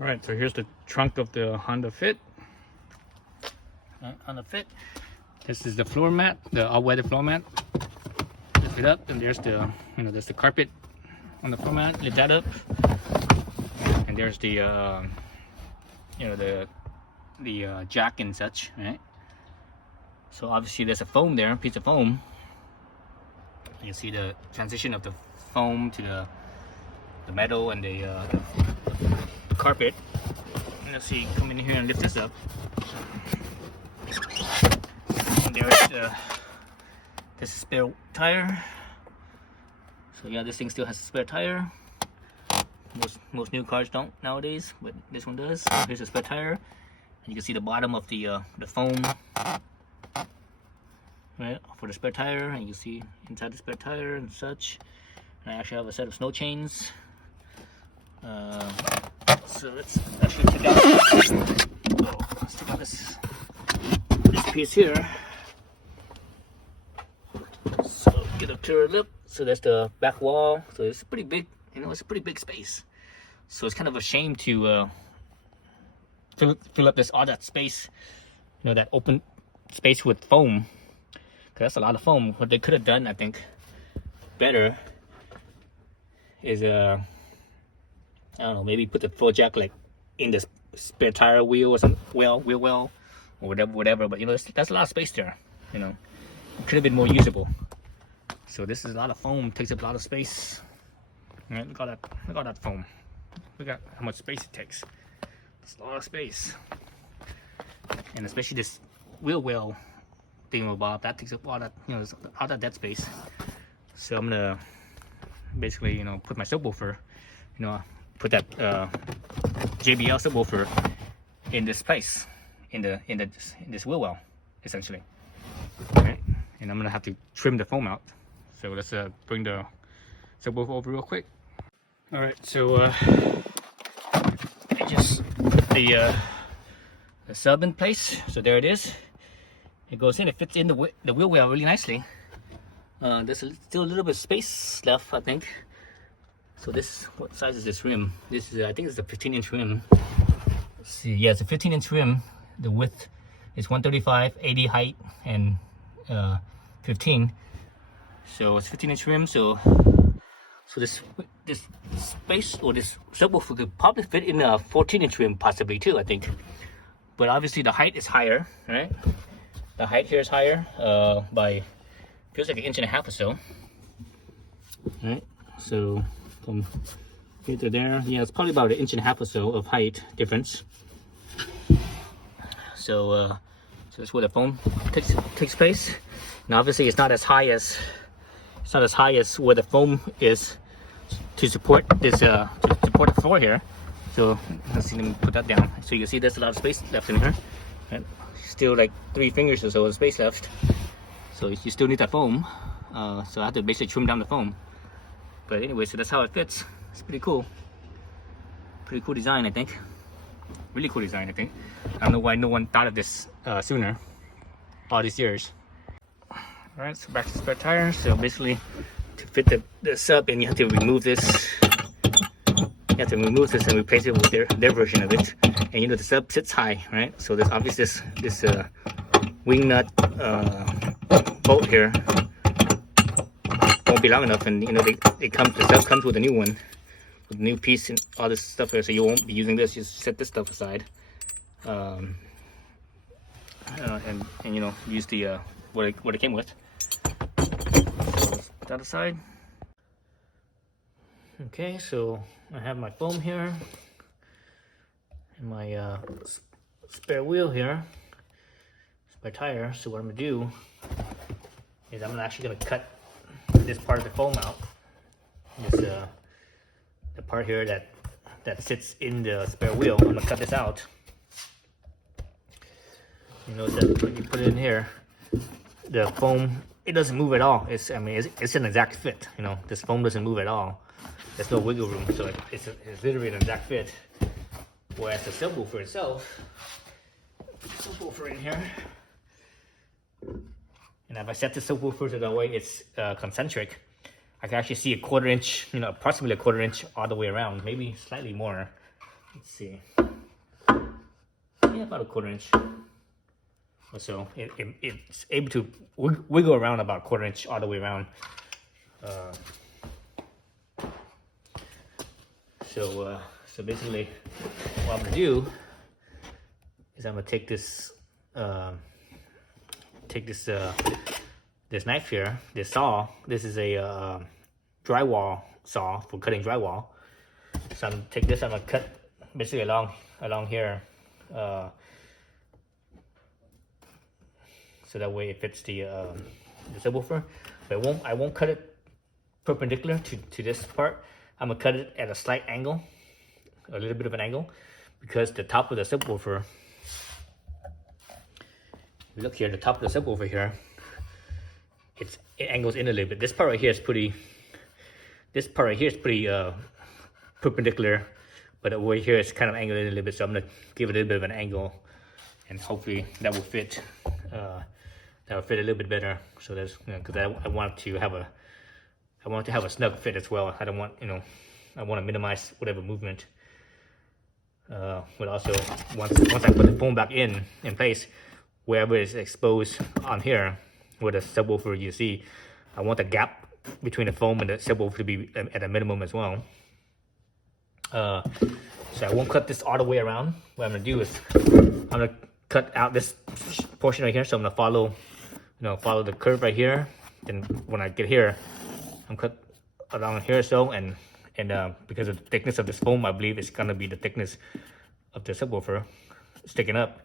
All right, so here's the trunk of the Honda FIT. Honda FIT. This is the floor mat, the all-weather floor mat. Lift it up, and there's the, there's the carpet on the floor mat. Lift that up, and there's the, the jack and such, right? So obviously there's a foam there, piece of foam. You can see the transition of the foam to the metal and the carpet. And let's see, come in here and lift this up. And there's this spare tire. So yeah, this thing still has a spare tire. Most new cars don't nowadays, but this one does. Here's a spare tire. And you can see the bottom of the foam, right, for the spare tire, and you can see inside the spare tire and such. And I actually have a set of snow chains. So let's actually take out this piece here. So get up to a lip. So that's the back wall. So it's pretty big. It's a pretty big space. So it's kind of a shame to fill up all that space. That open space with foam. Cause that's a lot of foam. What they could have done, I think, better is I don't know, maybe put the full jack like in the spare tire wheel or some wheel well or whatever. But that's a lot of space there. It could have been more usable. So this is a lot of foam, takes up a lot of space. All right, look at all that foam. Look at how much space it takes. It's a lot of space, and especially this wheel well thingamabob, that takes up all that all that dead space. So I'm gonna basically put my subwoofer, put that JBL subwoofer in this place, in this wheel well, essentially. All right, and I'm gonna have to trim the foam out. So let's bring the subwoofer over real quick. All right, so I just put the sub in place. So there it is. It goes in. It fits in the wheel well really nicely. There's still a little bit of space left, I think. So what size is this rim? This is, I think it's a 15-inch rim. Let's see. Yeah, it's a 15-inch rim. The width is 135, 80 height, and 15. So it's 15-inch rim. So this space, or this subwoofer, could probably fit in a 14-inch rim, possibly too, I think. But obviously the height is higher, right? The height here is higher by, feels like 1.5 inches or so. Right, so from here to there, yeah, it's probably about 1.5 inches or so of height difference. So that's where the foam takes place. And obviously it's not as high as where the foam is to support this to support the floor here. So let's see, let me put that down. So you can see there's a lot of space left in here. Right? Still like 3 fingers or so of space left. So you still need that foam. So I have to basically trim down the foam. But anyway, so that's how it fits. It's pretty cool. Pretty cool design, I think. Really cool design, I think. I don't know why no one thought of this sooner, all these years. All right, so back to the spare tire. So basically, to fit the sub, and you have to remove this. You have to remove this and replace it with their version of it. And the sub sits high, right? So there's obviously this wing nut bolt here won't be long enough, and the sub comes with a new one, with a new piece and all this stuff here. So you won't be using this. You just set this stuff aside, and use the what it came with. So let's put that aside. Okay, so I have my foam here and my spare wheel here, spare tire. So what I'm gonna do is I'm actually gonna cut this part of the foam out. This the part here that sits in the spare wheel. I'm gonna cut this out. You know that when you put it in here, the foam, it doesn't move at all. It's an exact fit. This foam doesn't move at all. There's no wiggle room, so it's literally an exact fit. Whereas the subwoofer itself, subwoofer in here, and if I set the subwoofer to the way it's concentric, I can actually see a 1/4 inch, approximately a 1/4 inch all the way around, maybe slightly more. let's see, yeah, about a 1/4 inch or so. It's able to wiggle around about 1/4 inch all the way around. So basically, what I'm gonna do is I'm gonna take this this knife here, this saw. This is a drywall saw for cutting drywall. So I'm gonna take this. I'm gonna cut basically along here, so that way it fits the subwoofer. But I won't cut it perpendicular to this part. I'm gonna cut it at a slight angle, a little bit of an angle, because the top of the subwoofer. Look here, the top of the subwoofer here. It angles in a little bit. This part right here is pretty. This part right here is pretty perpendicular, but over here it's kind of angled in a little bit. So I'm gonna give it a little bit of an angle, and hopefully that will fit. That will fit a little bit better. So that's because I want to have a snug fit as well. I don't want I want to minimize whatever movement. But also once I put the foam back in place, wherever is exposed on here, where the subwoofer you see, I want the gap between the foam and the subwoofer to be at a minimum as well. So I won't cut this all the way around. What I'm gonna do is I'm gonna cut out this portion right here. So I'm gonna follow the curve right here. Then when I get here, I'm cut along here or so, and because of the thickness of this foam, I believe it's gonna be the thickness of the subwoofer sticking up.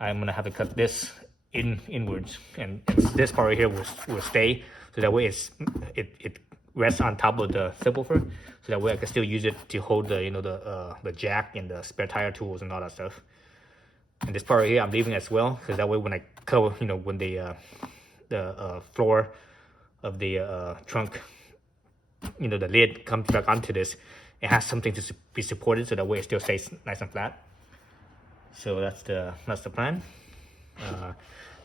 I'm gonna have to cut this inwards, and this part right here will stay, so that way it rests on top of the subwoofer, so that way I can still use it to hold the jack and the spare tire tools and all that stuff. And this part right here I'm leaving as well, because that way when I cover, when the floor of the trunk, the lid comes back onto this, it has something to be supported, so that way it still stays nice and flat. So that's the plan.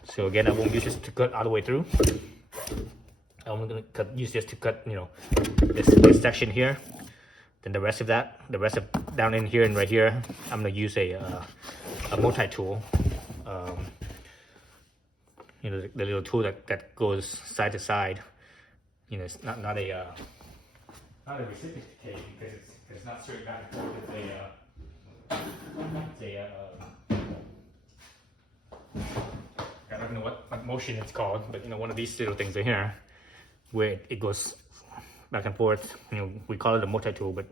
So again, I won't use this to cut all the way through. I'm gonna use this to cut this section here. Then the rest of down in here and right here, I'm gonna use a multi-tool. The little tool that goes side to side. It's not a reciprocating, because it's not straight back and forth. I don't know what motion it's called, but one of these little things in here, where it goes back and forth. We call it a multi-tool, but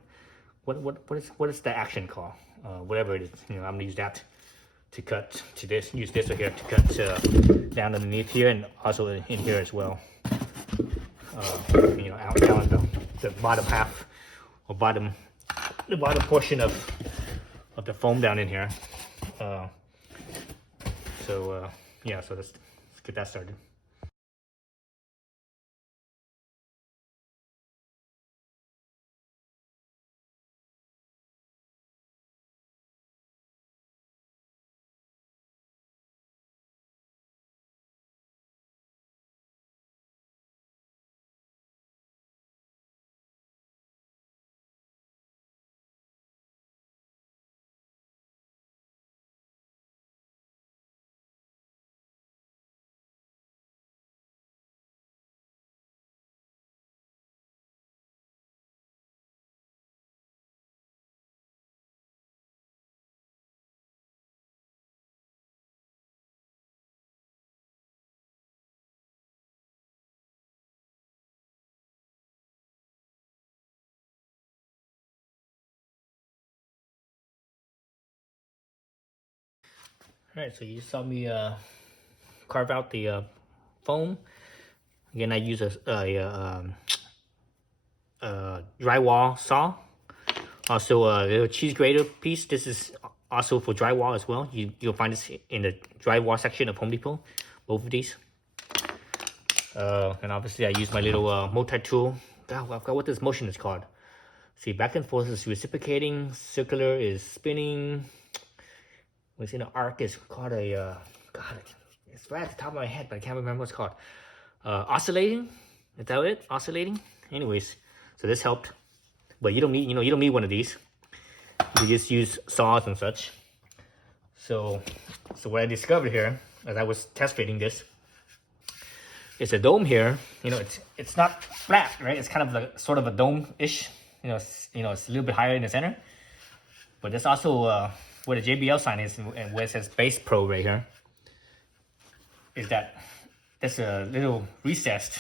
what is the action called? Whatever it is, I'm gonna use that to cut to this. Use this right here to cut down underneath here, and also in here as well. Out down the bottom half, or the bottom portion of the foam down in here. Yeah, so let's get that started. Alright, so you saw me carve out the foam. Again, I use a drywall saw. Also a little cheese grater piece. This is also for drywall as well. You'll find this in the drywall section of Home Depot, both of these. And obviously I use my little multi-tool. God, I forgot what this motion is called. See, back and forth is reciprocating, circular is spinning. What's in an arc is called a, God, it's right at the top of my head, but I can't remember what it's called. Oscillating, is that it? Oscillating? Anyways, so this helped. But you don't need one of these. we just use saws and such. So what I discovered here as I was test fitting this is a dome here. You know, it's not flat, right? It's kind of like sort of a dome-ish. You know, it's a little bit higher in the center. But there's also where the JBL sign is and where it says Bass Pro right here. Is that there's a little recessed,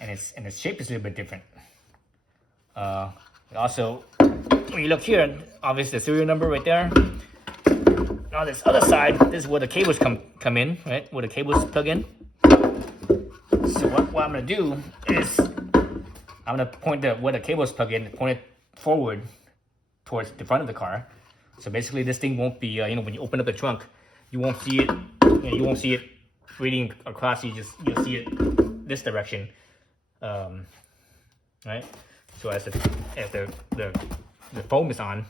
and its shape is a little bit different. Also, when you look here, obviously the serial number right there. On this other side, this is where the cables come in, right? Where the cables plug in. So what I'm gonna do is I'm gonna point where the cables plug in, point it forward towards the front of the car. So basically, this thing won't be, you know, when you open up the trunk, you won't see it. You won't see it reading across. You'll see it this direction, right? So as the foam is on,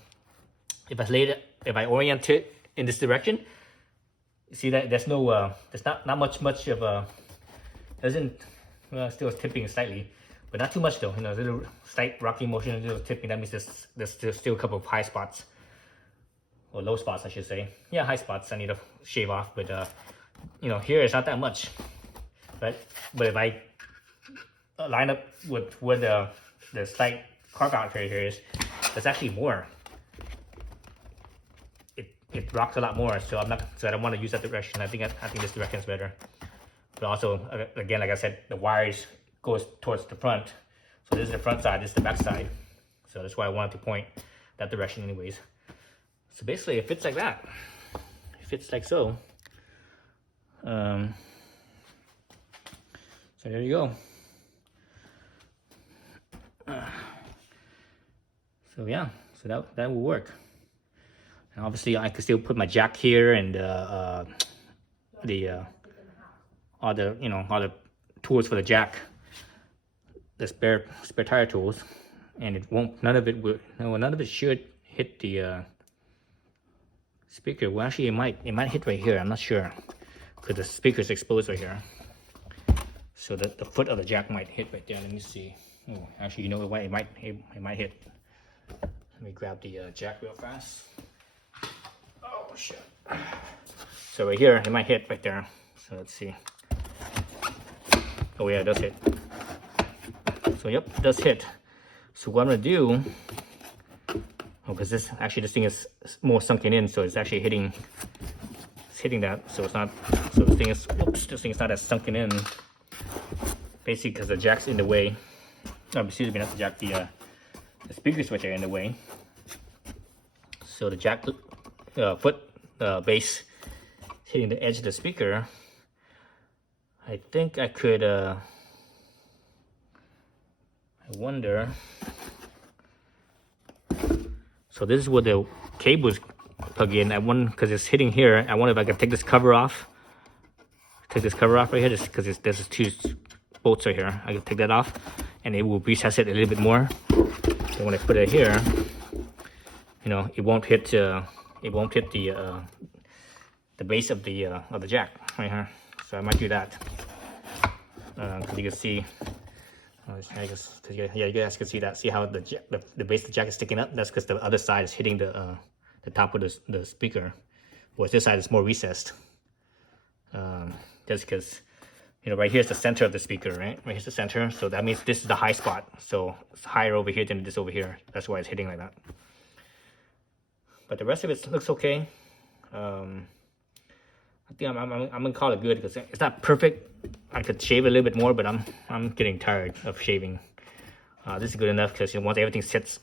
if I orient it in this direction, you see that there's not much of a, still tipping slightly, but not too much though. You know, a little slight rocking motion, a little tipping. That means there's still a couple of high spots, or low spots, I should say. Yeah, high spots I need to shave off, but you know, here it's not that much, right? But if I line up with where the slight carve out here is, there's actually more. It rocks a lot more, so I don't want to use that direction. I think this direction is better. But also, again, like I said, the wires goes towards the front. So this is the front side, this is the back side. So that's why I wanted to point that direction anyways. So basically it fits like that. It fits like so. So there you go. So yeah, so that will work. And obviously I could still put my jack here and all the tools for the jack, the spare tire tools, and none of it should hit the speaker. Well, actually it might hit right here. I'm not sure because the speaker is exposed right here. So the foot of the jack might hit right there. Let me see. Oh, actually, you know what? It might hit. Let me grab the jack real fast. Oh shit! So right here, it might hit right there. So let's see. Oh yeah, it does hit. So yep, it does hit. So what I'm gonna do? Oh, because this thing is more sunken in, so it's actually hitting. It's hitting that, so it's not. So this thing is not as sunken in. Basically, because the jack's in the way. No, excuse me, not the jack. The speaker switch are in the way. So the jack foot base hitting the edge of the speaker. I think I could. I wonder. So this is where the cables plug in. I wonder because it's hitting here. I wonder if I can take this cover off. Take this cover off right here, just because there's two bolts right here. I can take that off, and it will recess it a little bit more. So when I put it here, you know, it won't hit the base of the jack right here. So I might do that because you can see. I guess, you guys can see that. See how the base of the jack is sticking up? That's because the other side is hitting the top of the speaker, whereas this side is more recessed. Just because, you know, right here's the center of the speaker, right? Right here's the center, so that means this is the high spot. So it's higher over here than this over here. That's why it's hitting like that. But the rest of it looks okay. I think I'm gonna call it good because it's not perfect. I could shave a little bit more, but I'm getting tired of shaving. This is good enough because, you know, once everything sits,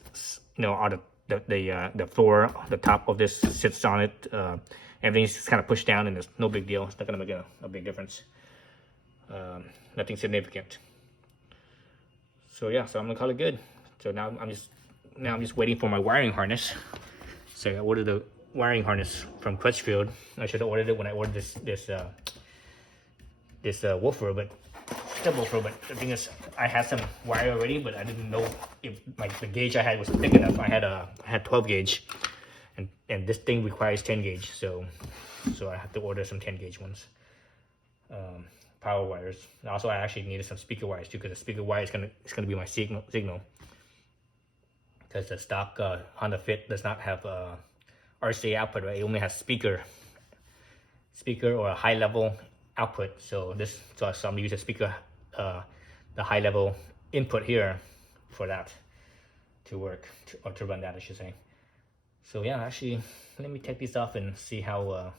you know, on the floor, the top of this sits on it. Everything's just kind of pushed down, and there's no big deal. It's not gonna make a big difference. Nothing significant. So yeah, so I'm gonna call it good. So now I'm just waiting for my wiring harness. So I ordered the wiring harness from Crutchfield. I should have ordered it when I ordered this woofer, but subwoofer. But the thing is, I had some wire already, but I didn't know if the gauge I had was thick enough. I had 12 gauge, and this thing requires 10 gauge, so I have to order some 10 gauge ones. Power wires. And also, I actually needed some speaker wires too, because the speaker wire is gonna be my signal. Because because the stock Honda Fit does not have RCA output, right? It only has speaker or a high level output. So so I'm gonna use a speaker, the high level input here for that to work, or to run that, I should say. So yeah, actually, let me take these off and see how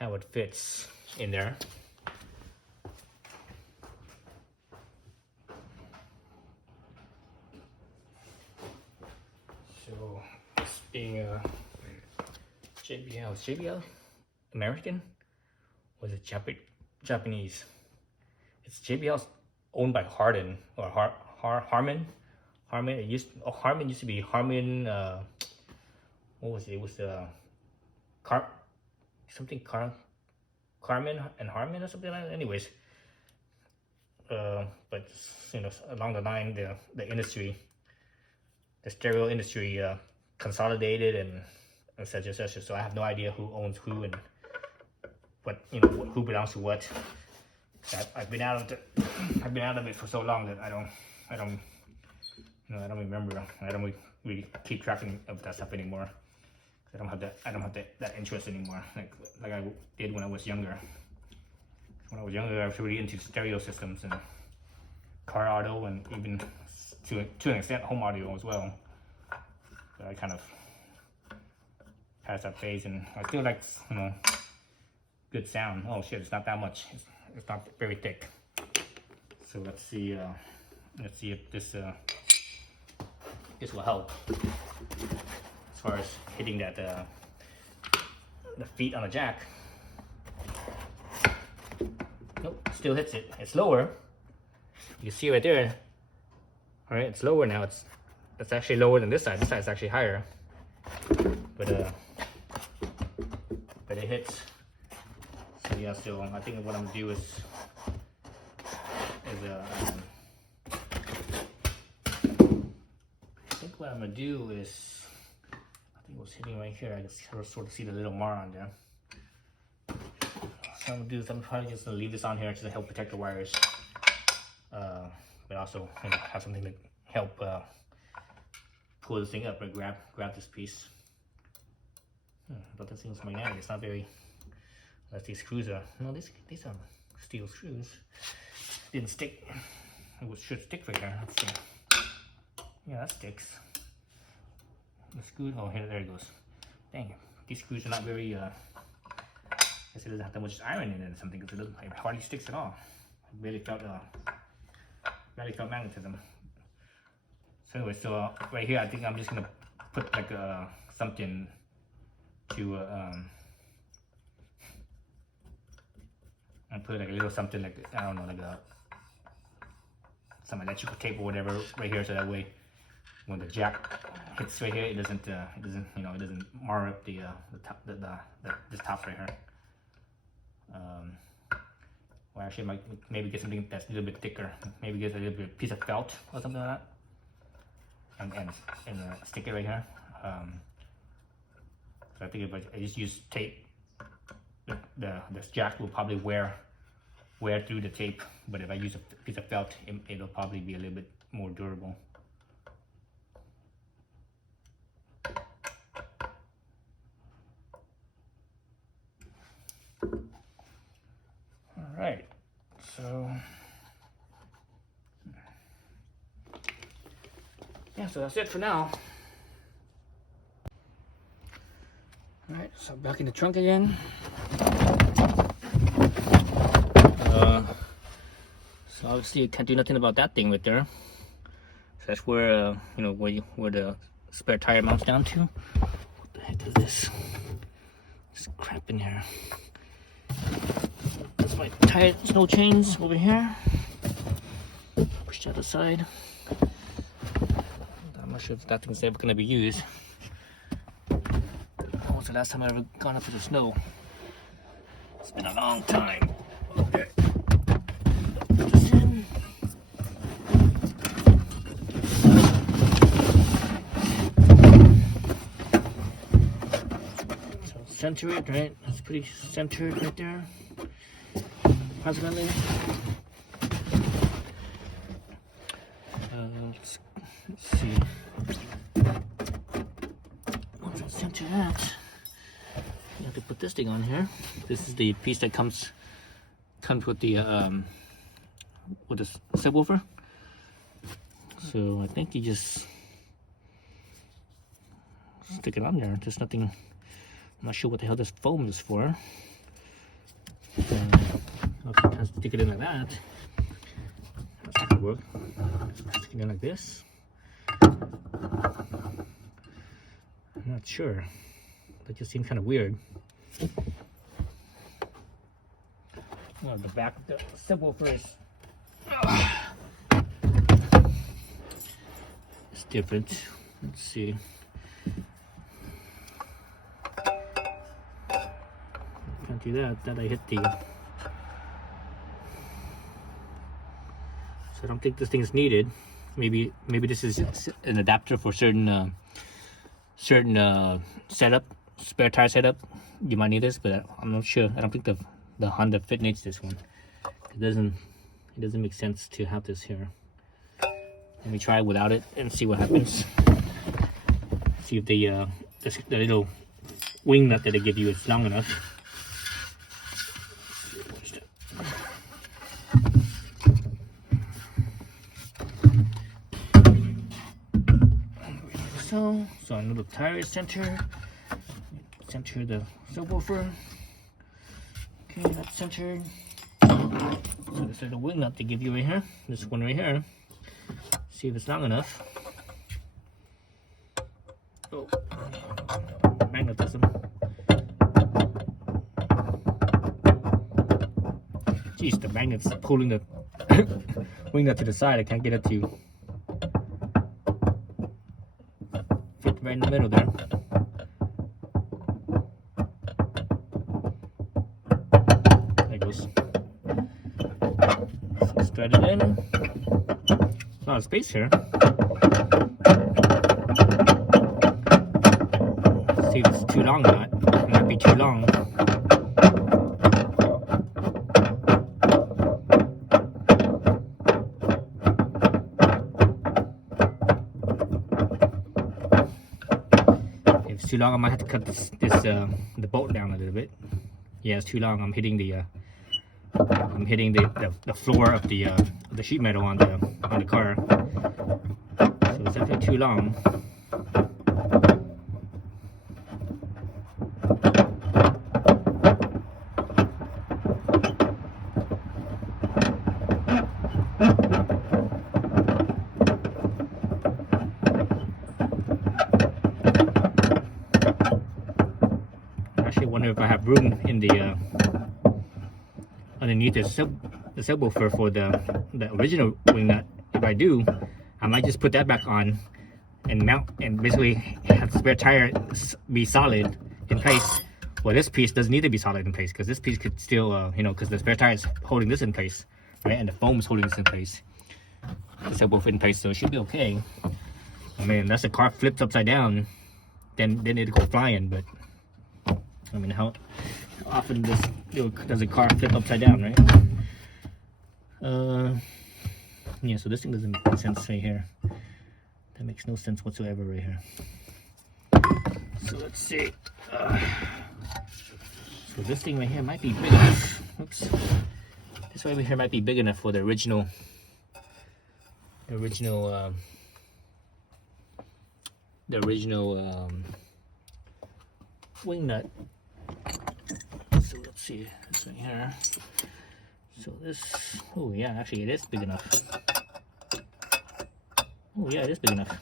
it fits in there. So this being JBL American, or is it Japanese? It's JBL's owned by Harden or Harman. Harman used to be Harman. What was it? It was Carmen and Harman or something like that. Anyways, but you know, along the line, the industry, the stereo industry, consolidated and such and such. So I have no idea who owns who and what, you know, who belongs to what. I've been out of it for so long that I don't remember. I don't really keep track of that stuff anymore. I don't have that interest anymore, like I did when I was younger. When I was younger, I was really into stereo systems and car audio, and even to an extent home audio as well. But I kind of passed that phase, and I still like, you know, good sound. Oh shit, it's not that much. It's not very thick. So let's see if this will help as far as hitting that the feet on the jack. Nope, still hits it. It's lower. You see right there. All right, it's lower now. It's actually lower than this side. This side's actually higher. But it hits. So yeah, so I think what I'm gonna do is I think what I'm gonna do is, I think it was hitting right here. I just sort of see the little mar on there. So I'm gonna do is I'm probably just gonna leave this on here to help protect the wires, but also, you know, have something to help pull this thing up or grab this piece. But this thing's magnetic. It's not very. Unless these screws are, no, these are steel screws. Didn't stick. It should stick right here. Let's see. Yeah, that sticks. The screw, oh, here, there it goes. Dang it. These screws are not very, I guess it doesn't have that much iron in it or something, because it hardly sticks at all. I barely felt magnetism. So anyway, so right here, I think I'm just gonna put like something to, and put like a little something like, I don't know, like some electrical tape or whatever right here, so that way when the jack hits right here, it doesn't mar up the top, this top right here. Well, actually, I might maybe get something that's a little bit thicker. Maybe get a little bit piece of felt or something like that, and stick it right here. So I think if I just use tape, this jack will probably wear through the tape, but if I use a piece of felt, it'll probably be a little bit more durable. All right, so yeah, so that's it for now. All right, so back in the trunk again. So obviously you can't do nothing about that thing right there. So that's where where the spare tire mounts down to. What the heck is this? This crap in here. That's my tire snow chains over here. Push to the other side. I'm not sure if that thing's ever gonna be used. When was the last time I ever gone up to the snow? It's been a long time. Okay. Put this in. So center it, right? That's pretty centered right there. Approximately. Let's see. center that. You have to put this thing on here. This is the piece that comes with the subwoofer. So I think you just stick it on there. There's nothing. I'm not sure what the hell this foam is for. I'll just stick it in like that. That's not gonna work. Stick it in like this. I'm not sure. That just seems kind of weird. Well, the back of the subwoofer is it's different. Let's see. Can't do that. That I hit the. So I don't think this thing is needed. Maybe this is an adapter for certain setup, spare tire setup. You might need this, but I'm not sure. I don't think the Honda Fit needs this one. It doesn't make sense to have this here. Let me try without it and see what happens. See if the little wing nut that they give you is long enough. So another tire is center the subwoofer. Okay, that's centered. So this is the wing nut they give you right here. This one right here. See if it's long enough. Oh, magnetism. Jeez, the magnet's pulling the wing nut to the side. I can't get it to fit right in the middle there. There it goes. Let's thread it in. A lot of space here. Let's see if it's too long or not. It might be too long. If it's too long, I might have to cut the bolt down a little bit. Yeah, it's too long. I'm hitting the floor of the sheet metal on the car. So it's definitely too long. I actually wonder if I have room in the underneath the subwoofer for the original wing nut. If I do, I might just put that back on and mount and basically have the spare tire be solid in place. Well, this piece doesn't need to be solid in place because this piece could still, because the spare tire is holding this in place, right? And the foam is holding this in place. The subwoofer in place, so it should be okay. I mean, unless the car flips upside down, then it'll go flying. But I mean, how often does a car flip upside down, right? Yeah, so this thing doesn't make sense right here. That makes no sense whatsoever right here. So let's see. So this thing right here might be big enough. Oops. This right here might be big enough for the original wing nut. So let's see this right here. So this, oh yeah, actually it is big enough. Oh yeah, it is big enough.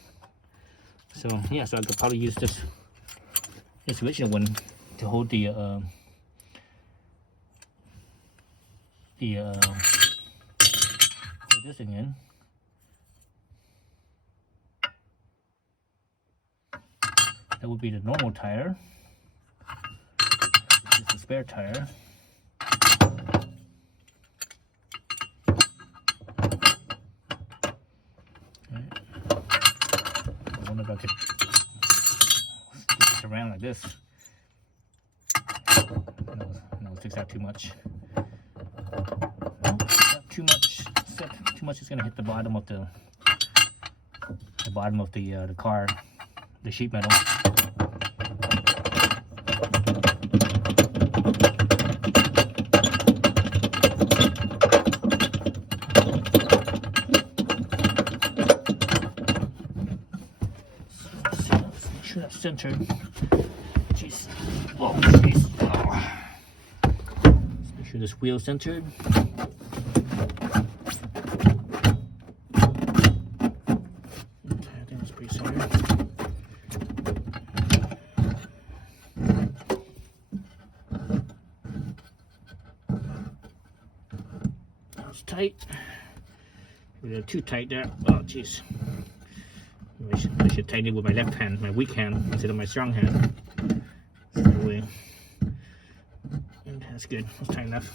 So yeah, so I could probably use this original one to hold the put this thing in. That would be the normal tire. This is the spare tire. I wonder if I could stick this around like this. No, it sticks out too much. Too much is gonna hit the bottom of the car, the sheet metal. that's centered. Jeez. Oh, jeez. Oh. Let's make sure this wheel is centered. Okay, I think that's pretty centered. That's tight. Maybe they're too tight there. Oh, jeez. I should tighten it with my left hand, my weak hand, instead of my strong hand. So that way, and that's good. That's tight enough.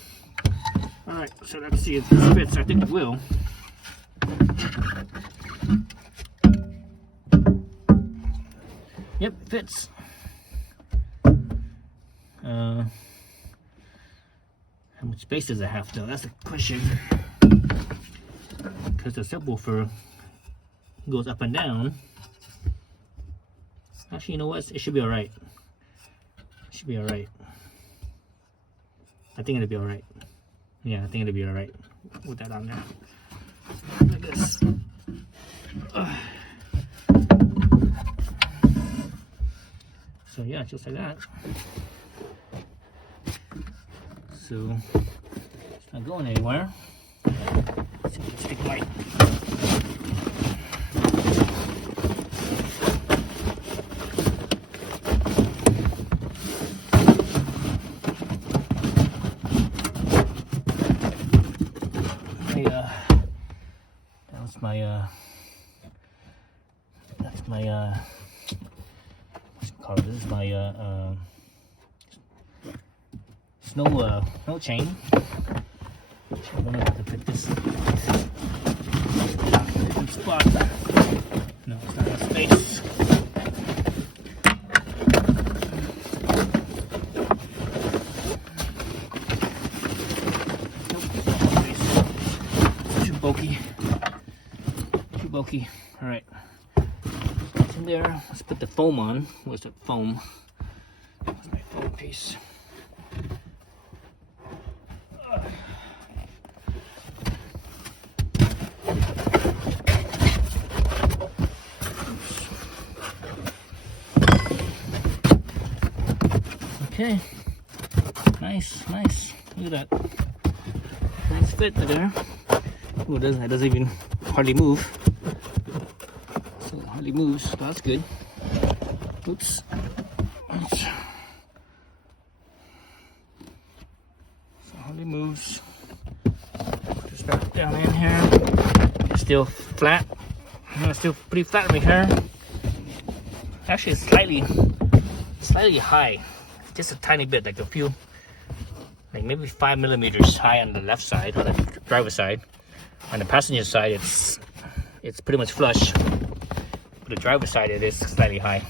All right, so let's see if this fits. I think it will. Yep, it fits. How much space does it have, though? That's the question. Because the subwoofer goes up and down. Actually, you know what? It should be alright. It should be alright. I think it'll be alright. Yeah, I think it'll be alright. Put that on there. Like this. So yeah, just like that. So it's not going anywhere. Let's see if it's stick right. That's my what's it called? This is my snow chain. I don't know if I can fit this spot. No, it's not enough space. Too bulky. Too bulky. All right. It's in there. Let's put the foam on. Where's the foam? That's my foam piece. Okay, nice, nice. Look at that. Nice fit there. Oh, it doesn't even hardly move. So it hardly moves. So that's good. Oops. Oops. So hardly moves. Put this back down in here. It's still flat. It's still pretty flat right here. Actually, it's slightly high. Just a tiny bit, like a few, like maybe 5 millimeters high on the left side, on the driver's side. On the passenger side, it's pretty much flush. But the driver's side, it is slightly high.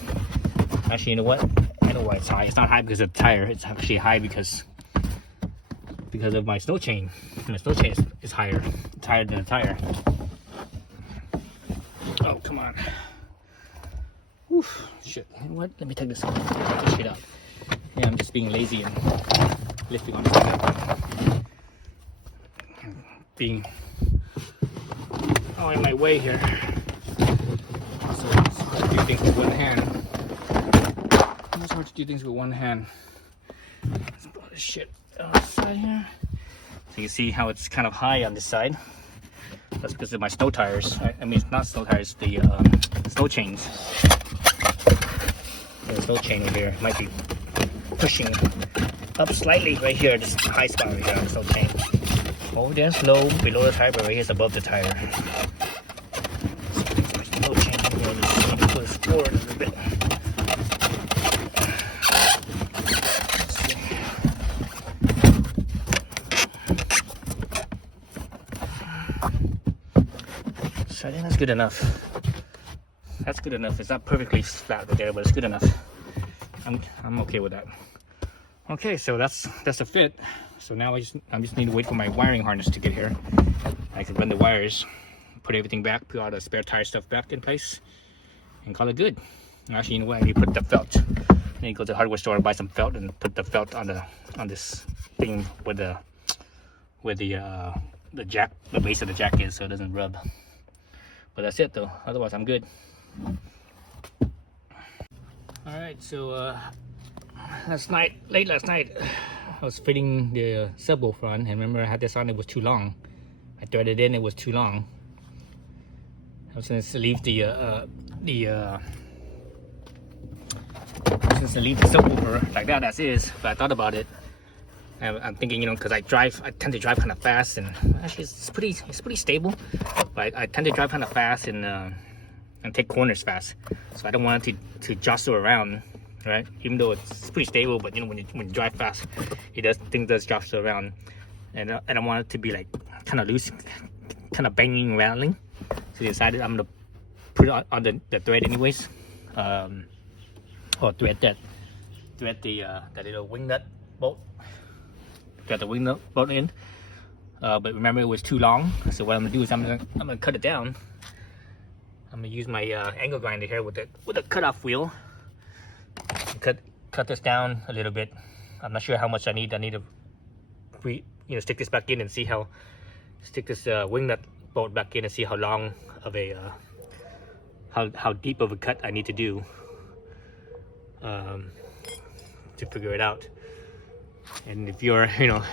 Actually, you know what? I know why it's high. It's not high because of the tire. It's actually high because of my snow chain. My snow chain is higher. It's higher than the tire. Oh, come on. Oof, shit. You know what? Let me take this shit out. Yeah, I'm just being lazy and lifting on something. Being in my way here. So it's hard to do things with one hand. It's hard to do things with one hand. Let's put this shit on the side here. So you see how it's kind of high on this side. That's because of my snow tires. I mean, not snow tires, the snow chains. The snow chain over here might be pushing up slightly right here, this high spot right here on the snow chain. Over there it's low, below the tire, but right here is above the tire. Snow chain here, just need to put this forward a little bit. So I think that's good enough. That's good enough. It's not perfectly flat right there, but it's good enough. I'm okay with that. Okay, so that's a fit. So now I just need to wait for my wiring harness to get here. I can run the wires, put everything back, put all the spare tire stuff back in place, and call it good. Actually, you know what? I need to put the felt. I need to go to the hardware store and buy some felt and put the felt on this thing where the jack, the base of the jack is, so it doesn't rub. But that's it though. Otherwise, I'm good. All right, so late last night, I was fitting the subwoofer on, and remember I had this on, it was too long. I threaded in, it was too long. I was going to leave the subwoofer like that as is, but I thought about it. I'm thinking, you know, because I tend to drive kind of fast, and actually it's pretty stable, but I tend to drive kind of fast and take corners fast, so I don't want it to jostle around, right? Even though it's pretty stable, but you know, when you drive fast, things does jostle around, and I don't want it to be like kind of loose, kind of banging around. So I decided I'm gonna put it on the thread anyways, or thread the that little wing nut bolt. Got the wing nut bolt in, but remember it was too long. So what I'm gonna do is I'm gonna cut it down. I'm gonna use my angle grinder here with a cutoff wheel. Cut this down a little bit. I'm not sure how much I need. I need to stick this back in and see stick this wing nut bolt back in and see how long of a how deep of a cut I need to do to figure it out. And if you're, you know,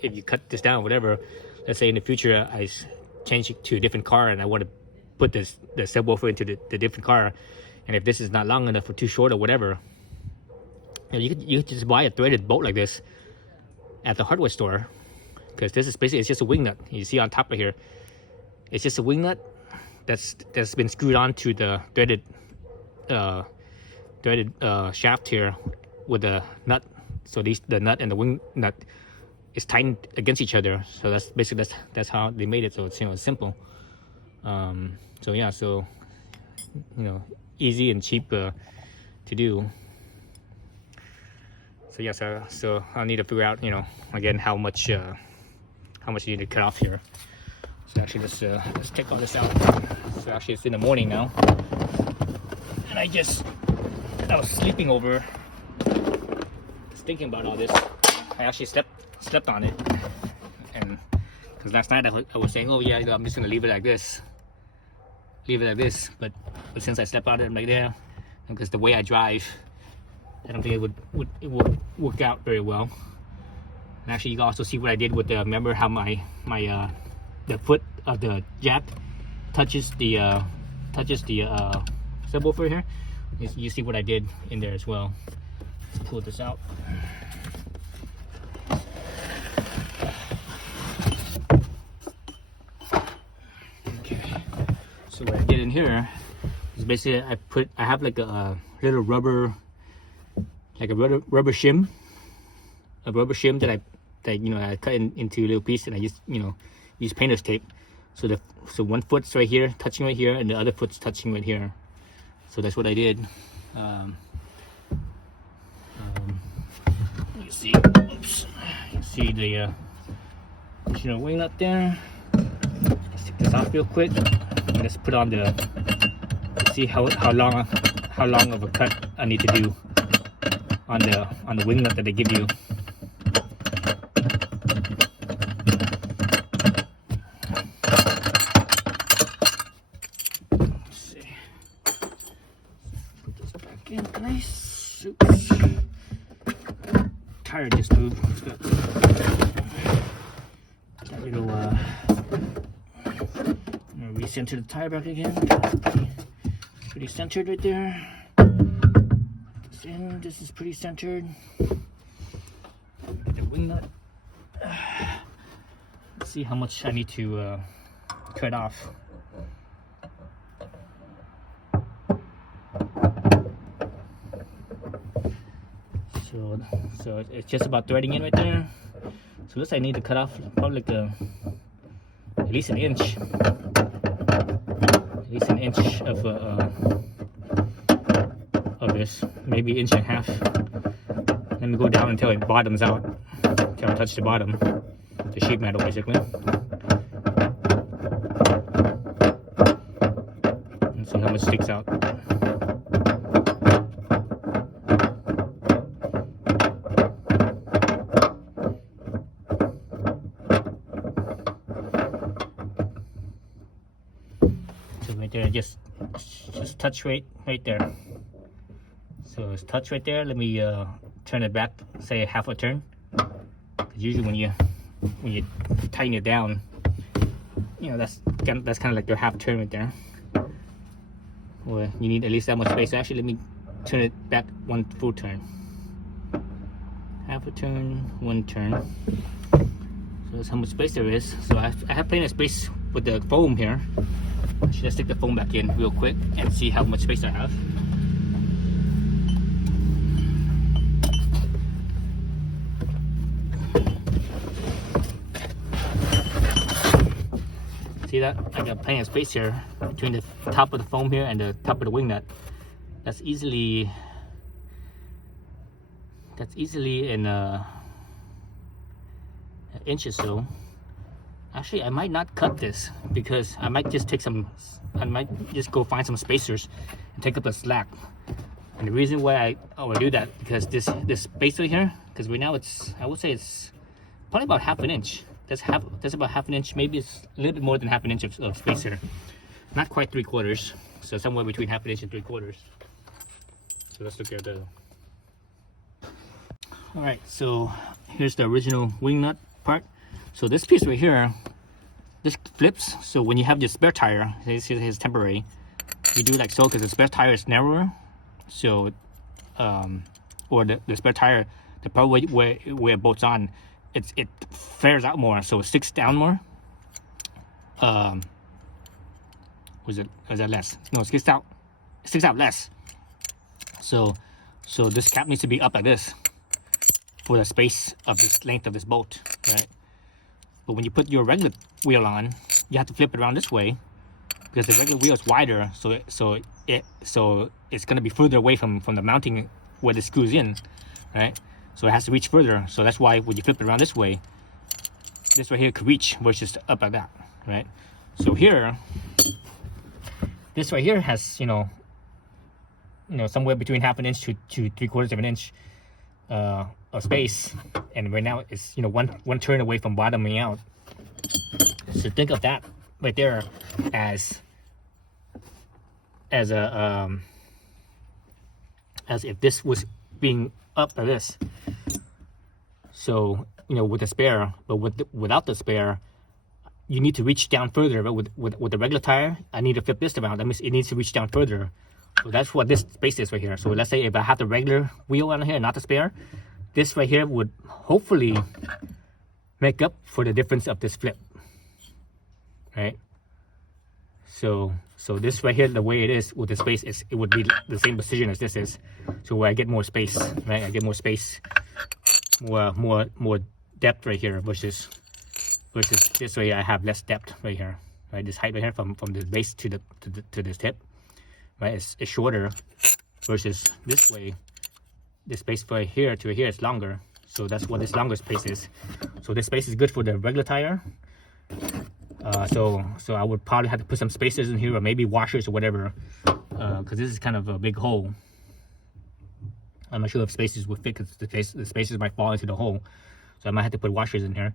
if you cut this down, whatever, let's say in the future I change it to a different car and I want to put the subwoofer into the different car, and if this is not long enough or too short or whatever, you could just buy a threaded bolt like this at the hardware store, because this is basically, it's just a wing nut. You see on top of here, it's just a wing nut that's been screwed onto the threaded shaft here with a nut. So the nut and the wing nut is tightened against each other. So that's basically that's how they made it. So it's, you know, it's simple. So yeah, so, you know, easy and cheap to do. So yeah, so I need to figure out, you know, again how much you need to cut off here. So actually let's take all this out. So actually it's in the morning now, and I was sleeping over, just thinking about all this. I actually slept on it, and because last night I was saying, oh yeah, I'm just gonna leave it like this, but since I slept on it, I'm like, yeah, because the way I drive, I don't think it would work out very well. And actually, you can also see what I did with the, remember how my the foot of the jack touches the subwoofer here. You see what I did in there as well. Let's pull this out. So what I did in here is basically I have like a little rubber, like a rubber shim, that I cut into a little piece, and I just, you know, use painter's tape. So one foot's right here, touching right here, and the other foot's touching right here. So that's what I did. You see, oops, you see the additional wing nut there. Let's take this off real quick. And let's put on see how long of a cut I need to do on the wing nut that they give you. Let's see. Put this back in place. Oops. Tire just moved. That little recenter the tire back again. Pretty centered right there. This in, this is pretty centered. The wing nut. Let's see how much I need to cut off. So it's just about threading in right there. So this I need to cut off probably like at least an inch. At least an inch of this, maybe an inch and a half. Let me go down until it bottoms out, until I touch the bottom, the sheet metal basically. And see how much sticks out. So right there, just touch right there. So it's touch right there. Let me turn it back, say half a turn. Usually when you tighten it down, you know, that's kind of like your half turn right there. Well, you need at least that much space. So actually, let me turn it back one full turn. Half a turn, one turn. So that's how much space there is. So I have plenty of space with the foam here. I should just stick the foam back in real quick and see how much space I have. See that? I got plenty of space here between the top of the foam here and the top of the wing nut. That's easily an inch or so. Actually, I might not cut this because I might just go find some spacers and take up the slack. And the reason why I will do that, because this spacer here, because right now I would say it's probably about half an inch. That's about half an inch. Maybe it's a little bit more than half an inch of spacer. Not quite 3/4. So somewhere between half an inch and 3/4. So let's look at the. All right, so here's the original wing nut part. So this piece right here, this flips. So when you have your spare tire, this is temporary. You do it like so because the spare tire is narrower. So, or the spare tire, the part where it bolts on, it flares out more, so it sticks down more. Was that less? No, it sticks out less. So this cap needs to be up like this for the space of this length of this bolt, right? But when you put your regular wheel on, you have to flip it around this way because the regular wheel is wider, so it's going to be further away from the mounting where the screws in, right? So it has to reach further. So that's why when you flip it around this way, this right here could reach versus up like that, right? So here, this right here has you know somewhere between half an inch to 3/4 of an inch of space, and right now it's one turn away from bottoming out. So think of that right there as if this was being up like this. So with the spare, but without the spare, you need to reach down further. But with the regular tire, I need to flip this around. That means it needs to reach down further. So that's what this space is right here. So let's say if I have the regular wheel on here, not the spare, this right here would hopefully make up for the difference of this flip, right? So this right here, the way it is with the space, it would be the same precision as this is. So where I get more space, right? I get more space, more depth right here versus this way I have less depth right here, right? This height right here from the base to this tip, right? It's shorter versus this way. This space from here to here is longer. So that's what this longer space is. So this space is good for the regular tire. So I would probably have to put some spacers in here, or maybe washers or whatever, because this is kind of a big hole. I'm not sure if spacers would fit because the spacers might fall into the hole. So I might have to put washers in here.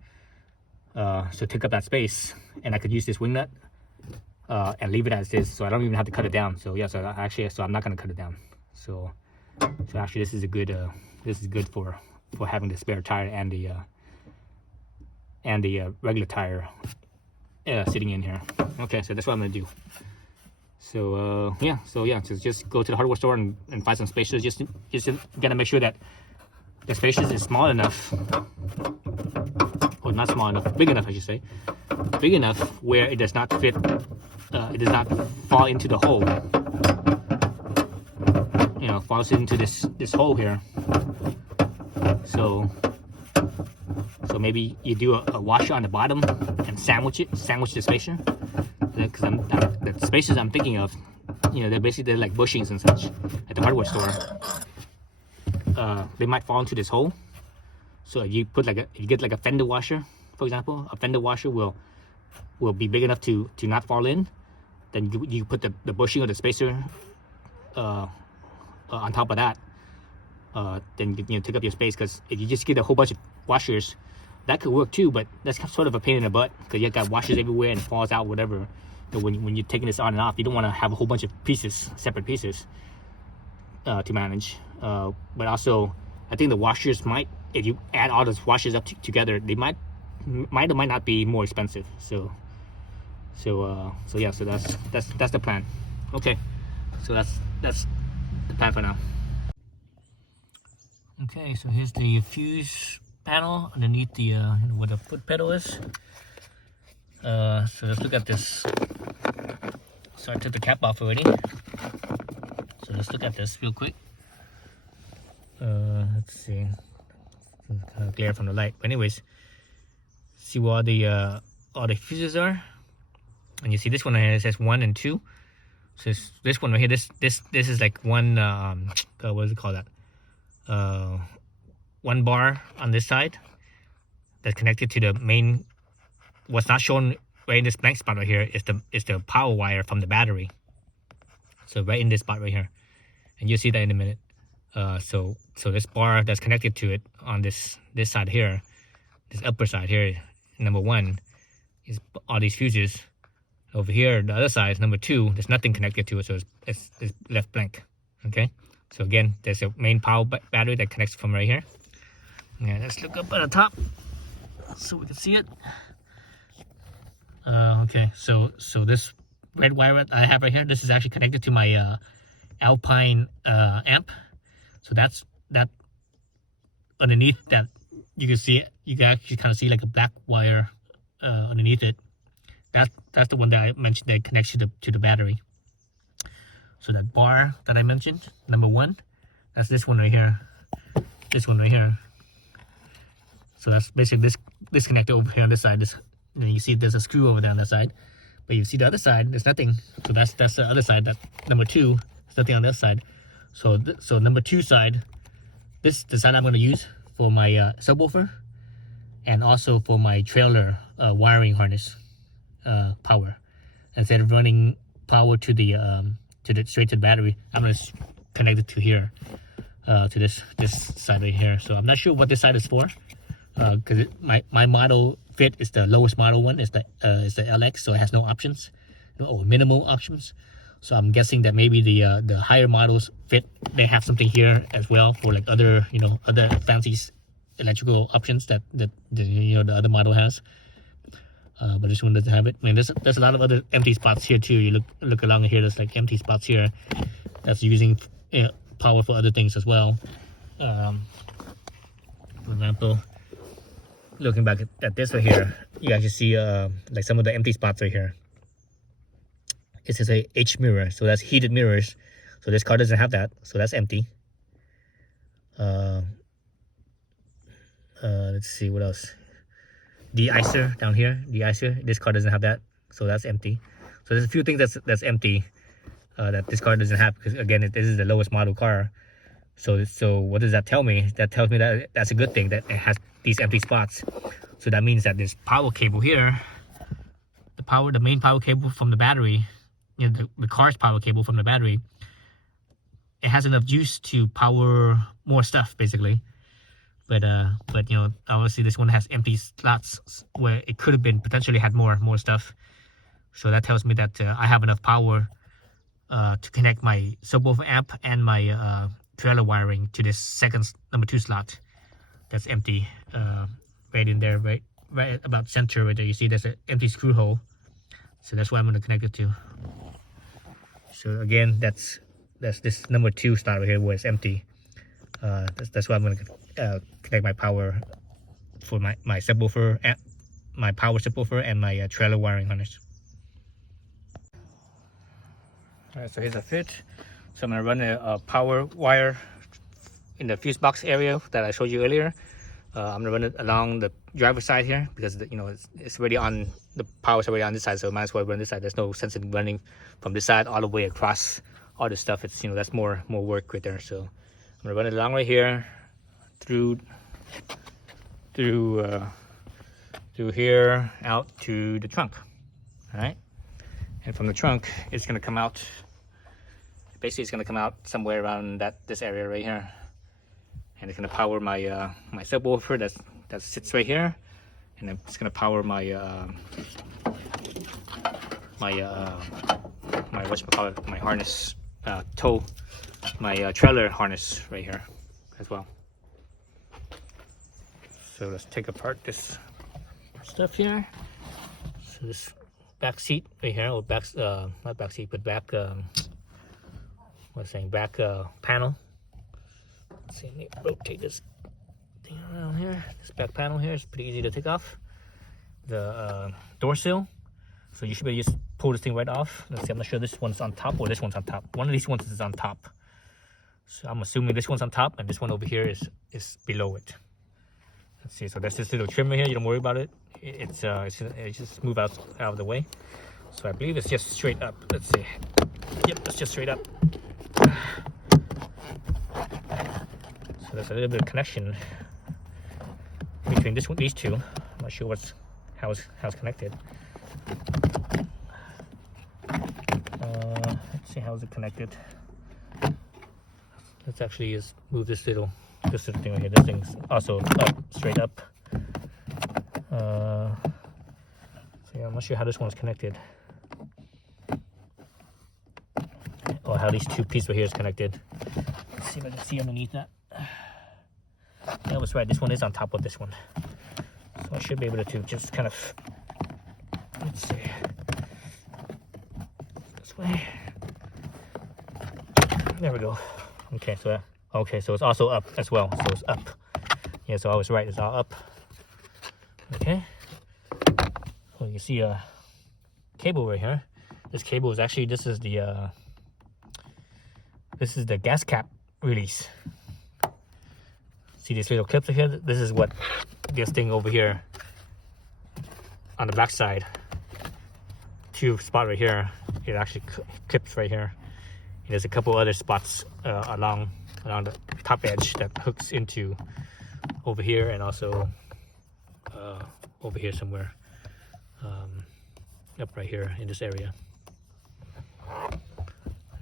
So take up that space, and I could use this wing nut and leave it as is. So I don't even have to cut it down. So yeah, so I'm not gonna cut it down. So actually this is good for having the spare tire and the regular tire sitting in here. Okay, so that's what I'm gonna do. So so just go to the hardware store and find some spacers. Just gotta make sure that the spacers is small enough, or not small enough, big enough I should say, big enough where it does not fit, it does not fall into the hole. Falls into this hole here. So maybe you do a washer on the bottom and sandwich the spacer, because the spacers I'm thinking of, they're like bushings and such at the hardware store. They might fall into this hole. So you get like a fender washer, for example. A fender washer will be big enough to not fall in. Then you put the bushing or the spacer on top of that. Then take up your space, because if you just get a whole bunch of washers, that could work too, but that's sort of a pain in the butt because you got washers everywhere and it falls out, whatever. So when you're taking this on and off, you don't want to have a whole bunch of pieces, separate pieces. to manage. But also, I think the washers might, if you add all those washers up together, they might or might not be more expensive. So yeah, so that's the plan. Okay, so that's the plan for now. Okay, so here's the fuse panel underneath the where the foot pedal is. So let's look at this. So I took the cap off already. So let's look at this real quick. Let's see. It's kind of glare from the light. But anyways, see where all the fuses are. And you see this one here, it says 1 and 2. So this one right here, this is like one what does it call that? One bar on this side that's connected to the main. What's not shown right in this blank spot right here is the power wire from the battery. So right in this spot right here, and you'll see that in a minute. So this bar that's connected to it on this side here, this upper side here, number 1, is all these fuses. Over here, the other side is number 2. There's nothing connected to it, so it's left blank. Okay, so again, there's a main power battery that connects from right here. Yeah, let's look up at the top so we can see it. Okay, so this red wire that I have right here, this is actually connected to my Alpine amp. So that's that underneath that you can see, you can actually kind of see like a black wire underneath it. That's the one that I mentioned that connects to the battery. So that bar that I mentioned, number 1, that's this one right here. This one right here. So that's basically this connector over here on this side. And you see there's a screw over there on that side. But you see the other side, there's nothing. So that's the other side. That number 2, there's nothing on that side. So number 2 side, this the side I'm going to use for my subwoofer, and also for my trailer wiring harness power. Instead of running power to the straight to the battery, I'm going to connect it to here, to this side right here. So I'm not sure what this side is for, because my model FIT is the lowest model one. Is the LX, so it has no options, or minimal options. So I'm guessing that maybe the higher models FIT, they have something here as well for like other other fancy electrical options that the other model has. But this one doesn't have it. I mean, there's a lot of other empty spots here too. You look along here, there's like empty spots here that's using power for other things as well. For example, looking back at this right here, you actually see like some of the empty spots right here. It says a H mirror, so that's heated mirrors. So this car doesn't have that, so that's empty. Let's see what else. De-icer down here, de-icer. This car doesn't have that, so that's empty. So there's a few things that's empty that this car doesn't have, because again, this is the lowest model car. So what does that tell me? That tells me that that's a good thing, that it has these empty spots. So that means that this power cable here, the main power cable from the battery, the car's power cable from the battery, it has enough juice to power more stuff basically. But obviously this one has empty slots where it could have been potentially had more stuff. So that tells me that I have enough power to connect my subwoofer amp and my trailer wiring to this second number 2 slot that's empty, right in there, right about center right there. You see there's an empty screw hole. So that's what I'm going to connect it to. So again, that's this number 2 slot right here where it's empty. That's why I'm going to connect my power for my subwoofer, my power subwoofer, and my trailer wiring harness. Alright, so here's a fit. So I'm going to run a power wire in the fuse box area that I showed you earlier. I'm going to run it along the driver's side here, because it's already on, the power's already on this side, so I might as well run this side. There's no sense in running from this side all the way across all this stuff. It's that's more work right there. So I'm gonna run it along right here through here out to the trunk. All right, and from the trunk it's gonna come out, basically it's gonna come out somewhere around this area right here, and it's gonna power my my subwoofer that sits right here, and then it's gonna power my my whatchamacallit, my harness toe my trailer harness right here as well. So let's take apart this stuff here. So this back seat right here, or back, not back seat, but back, back panel. Let's see, let me rotate this thing around here. This back panel here is pretty easy to take off. The door sill. So you should be able to just pull this thing right off. Let's see, I'm not sure this one's on top or this one's on top. One of these ones is on top. So I'm assuming this one's on top and this one over here is below it. Let's see, so there's this little trimmer here, you don't worry about it. It's just move out of the way. So I believe it's just straight up. Let's see. Yep, it's just straight up. So there's a little bit of connection between these two. I'm not sure how it's connected. Let's see, how is it connected? Let's actually just move this little thing right here. This thing's also up, straight up. So yeah, I'm not sure how this one's connected, or how these two pieces right here is connected. Let's see if I can see underneath that. Yeah, I was right. This one is on top of this one, so I should be able to just kind of, let's see, this way. There we go. Okay, so it's also up as well. So it's up. Yeah, so I was right. It's all up. Okay. So you see a cable right here. This cable is actually, this is the gas cap release. See these little clips right here? This is what this thing over here on the back side, tube spot right here, it actually clips right here. There's a couple other spots along the top edge that hooks into over here, and also over here somewhere, up right here in this area.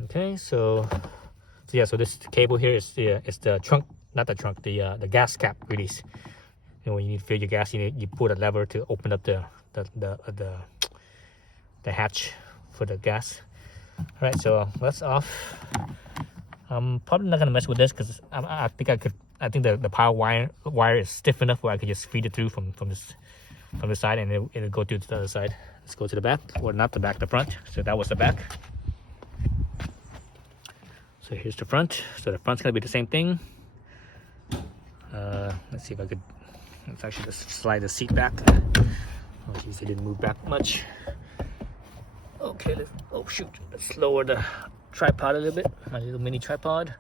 Okay, so yeah, so this cable here is the trunk, not the trunk, the gas cap release. And when you need to fill your gas, you pull the lever to open up the hatch for the gas. All right, so that's off. I'm probably not gonna mess with this because I think the power wire is stiff enough where I could just feed it through from this side, and it'll go through to the other side. Let's go to the back, or not the back, the front. So that was the back. So here's the front. So the front's gonna be the same thing. Let's see if I could. Let's actually just slide the seat back. Oh geez, it didn't move back much. Okay, let's lower the tripod a little bit, my little mini tripod.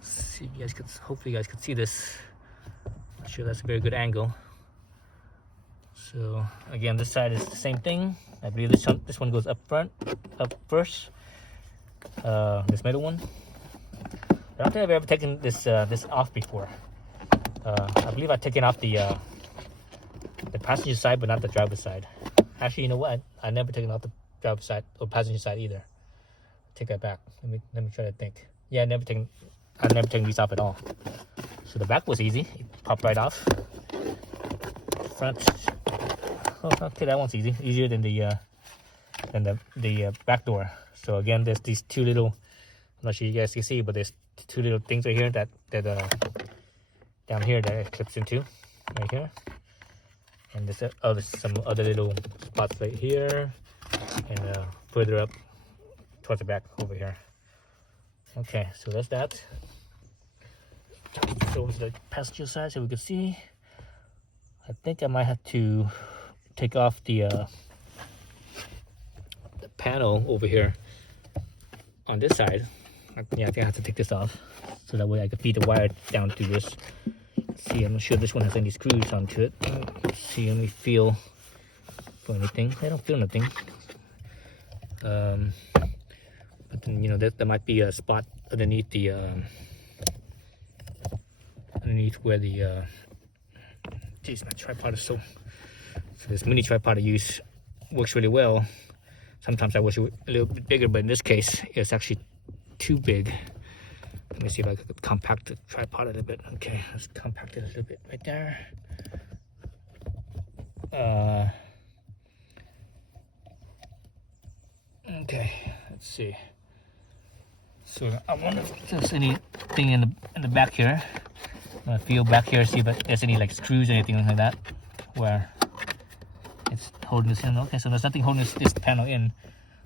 See, hopefully you guys can see this. Not sure that's a very good angle. So again, this side is the same thing. I believe this one goes up first. This middle one. I don't think I've ever taken this off before. I believe I've taken off the passenger side, but not the driver's side. Actually, you know what? I never taken off the driver's side or passenger side either. Take that back. Let me try to think. Yeah, I've never taken these off at all. So the back was easy. It popped right off. Front. Oh, okay, that one's easy. Easier than the back door. So again, there's these two little. I'm not sure you guys can see, but there's two little things right here that down here that it clips into, right here. And there's some other little spots right here, and further up towards the back over here. Okay, so that's that. Go to the passenger side so we can see. I think I might have to take off the panel over here on this side. Yeah, I think I have to take this off so that way I can feed the wire down to this. See, I'm not sure this one has any screws onto it. Let's see, let me feel for anything. I don't feel nothing. But then, you know, there might be a spot underneath the underneath where the geez, my tripod is so this mini tripod I use works really well. Sometimes I wish it was a little bit bigger, but in this case it's actually too big. Let me see if I could compact the tripod a little bit. Okay, let's compact it a little bit right there. Okay, let's see. So I wonder if there's anything in the back here. I'm gonna feel back here, see if there's any like screws or anything like that where it's holding this in. Okay, so there's nothing holding this panel in.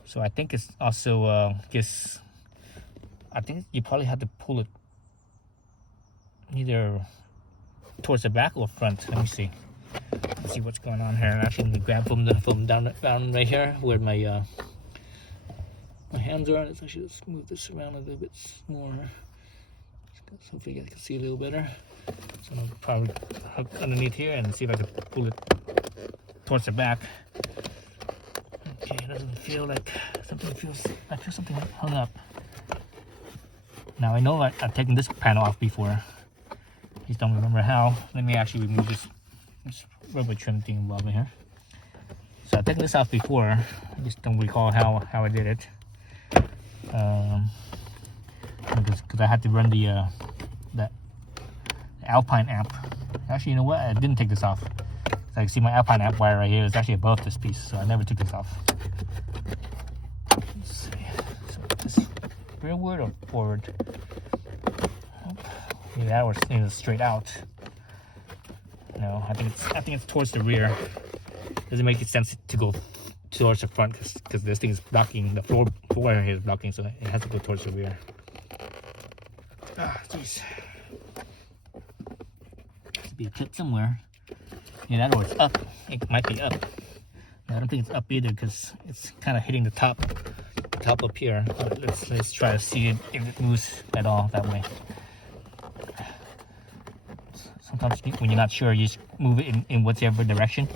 So I think it's also just, I think you probably have to pull it either towards the back or front. Let me see. Let's see what's going on here. Actually, let me grab from down right here where my my hands are. Let's actually just move this around a little bit more. Hopefully I can see a little better. So I'll probably hook underneath here and see if I can pull it towards the back. Okay, it doesn't feel like something I feel something hung up. Now I know I've taken this panel off before. I just don't remember how. Let me actually remove this rubber trim thing over here. So I've taken this off before. I just don't recall how I did it. Because I had to run the Alpine amp. Actually, you know what? I didn't take this off. So I can see my Alpine amp wire right here is actually above this piece, so I never took this off. Let's see. So this rearward or forward? Maybe that was straight out. No, I think it's towards the rear. Doesn't make sense to go towards the front because this thing is blocking the floor here is blocking, so it has to go towards the rear. Ah, jeez. Should be a clip somewhere. In other words, up. It might be up. I don't think it's up either because it's kind of hitting the top up here. But let's try to see it if it moves at all that way. Sometimes when you're not sure, you just move it in whichever direction.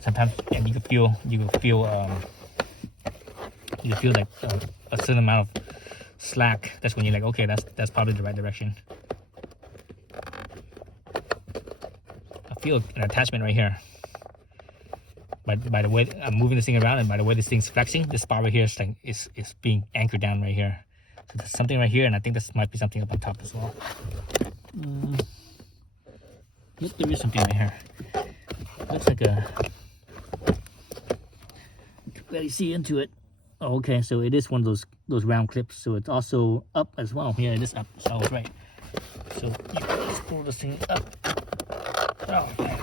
Sometimes, and you can feel like a certain amount of slack. That's when you're like, okay, that's probably the right direction. I feel an attachment right here. By the way I'm moving this thing around, and by the way this thing's flexing, this spot right here is being anchored down right here. So there's something right here, and I think this might be something up on top as well. Yep, there is something right here. Looks like a. Barely see into it. Oh, okay, so it is one of those round clips. So it's also up as well. Yeah, it is up. So I was right. So you just pull this thing up. Oh man.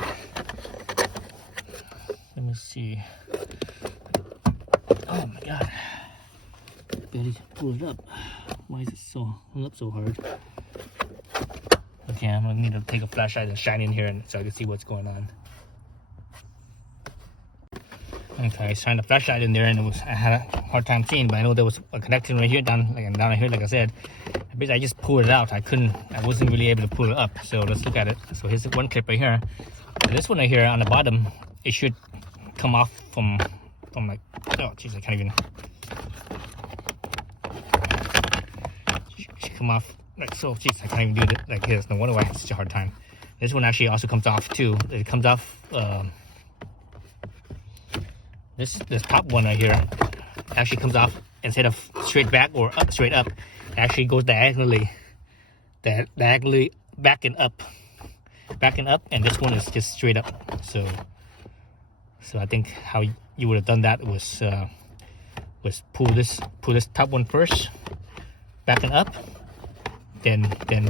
Let me see. Oh my god. Barely pull it up. Why is it so hung up so hard? Okay, I'm gonna need to take a flashlight and shine in here so I can see what's going on. Okay, I shined a flashlight in there and I had a hard time seeing, but I know there was a connection right here down here, like I said. I just pulled it out. I wasn't really able to pull it up. So let's look at it. So here's one clip right here. And this one right here on the bottom, it should come off from like, oh jeez, I can't even. It should come off like so. Jeez, I can't even do it like this. No wonder why I have such a hard time. This one actually also comes off too. It comes off. This top one right here actually comes off instead of straight back or up, straight up. It actually goes diagonally backing up, and this one is just straight up. So I think how you would have done that was pull this top one first, backing up, then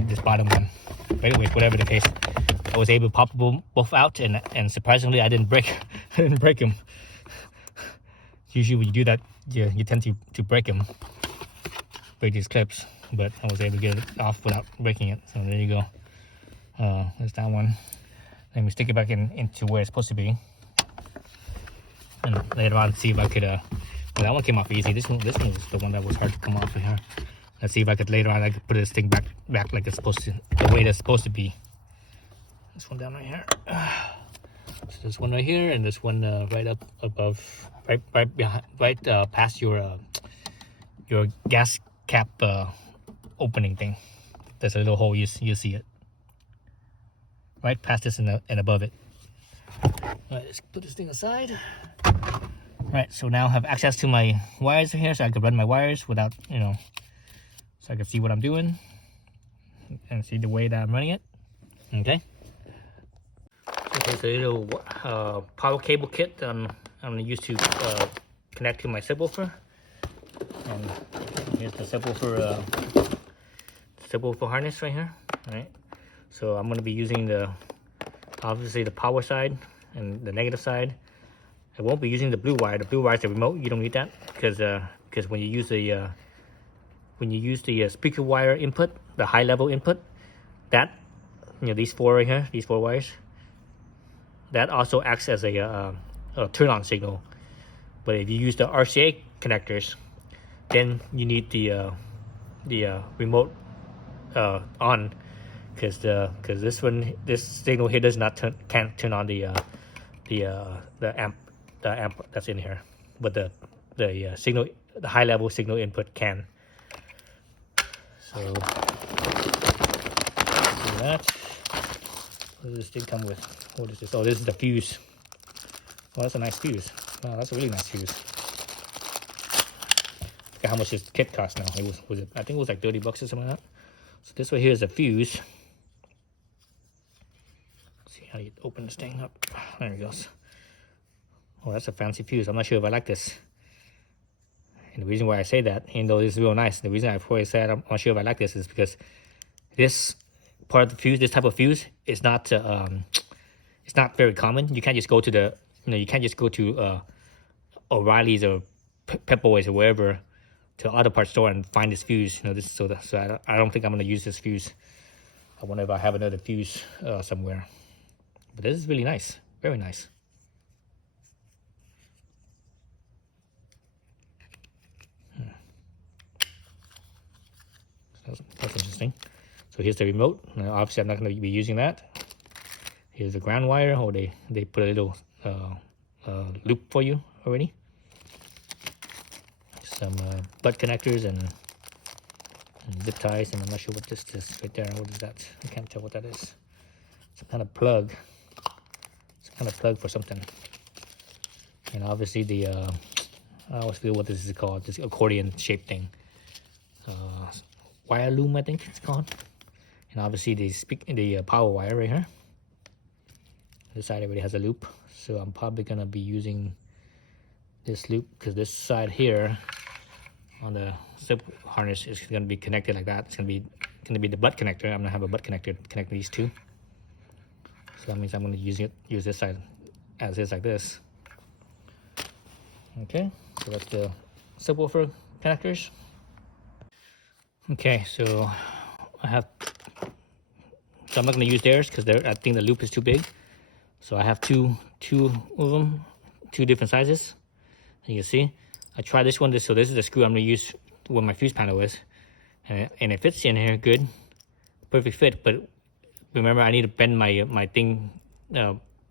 this bottom one. But anyways, whatever the case, I was able to pop both out, and surprisingly, I didn't break them. Usually when you do that, you tend to break these clips, but I was able to get it off without breaking it. So there you go. There's that one. Let me stick it back into where it's supposed to be, and later on see if I could. Well, that one came off easy. This one was the one that was hard to come off here. Let's see if I could later on put this thing back like it's supposed to, the way it's supposed to be. This one down right here. So this one right here, and this one right up above, right behind, past your gas cap opening thing. There's a little hole. You see it right past this and above it. All right, let's put this thing aside. Right, so now I have access to my wires here, so I can run my wires without, so I can see what I'm doing and see the way that I'm running it. Okay. Okay, so a little power cable kit I'm going to use to connect to my subwoofer. And Here's the subwoofer harness right here. All right. So I'm going to be using obviously the power side and the negative side. I won't be using the blue wire. The blue wire is the remote. You don't need that because when you use the speaker wire input, the high level input, that these four right here, these four wires, that also acts as a turn on signal. But if you use the RCA connectors, then you need the remote on, because this signal here can't turn on the amp that's in here, but the high level signal input can. So see that. What does this thing come with? What is this? Oh, this is the fuse. Oh, that's a nice fuse. Wow, that's a really nice fuse. Look at how much this kit cost now. I think it was like 30 bucks or something like that. So this one here is a fuse. Let's see how you open this thing up. There it goes. Oh, that's a fancy fuse. I'm not sure if I like this. And the reason why I say that, even though this is real nice, the reason I probably said I'm not sure if I like this is because this part of the fuse, this type of fuse, is not it's not very common. You can't just go to O'Reilly's or Pep Boys or wherever, to auto parts store and find this fuse. So I don't think I'm going to use this fuse. I wonder if I have another fuse somewhere. But this is really nice, very nice. That's interesting. So here's the remote. Now, obviously, I'm not going to be using that. Here's the ground wire. Oh, they put a little loop for you already. Some butt connectors and zip ties, and I'm not sure what this is right there. What is that? I can't tell what that is. Some kind of plug. Some kind of plug for something. And obviously I always feel what this is called. This accordion shaped thing. Wire loom, I think it's called. And obviously the power wire right here. This side already has a loop, so I'm probably gonna be using this loop because this side here on the zip harness is gonna be connected like that. It's gonna be the butt connector. I'm gonna have a butt connector to connect these two. So that means I'm gonna use this side as is, like this. Okay, so that's the subwoofer connectors. Okay, so I'm not gonna use theirs because I think the loop is too big. So I have two of them, two different sizes. And you can see, I tried this one. So this is the screw I'm gonna use where my fuse panel is, and it fits in here good, perfect fit. But remember, I need to bend my thing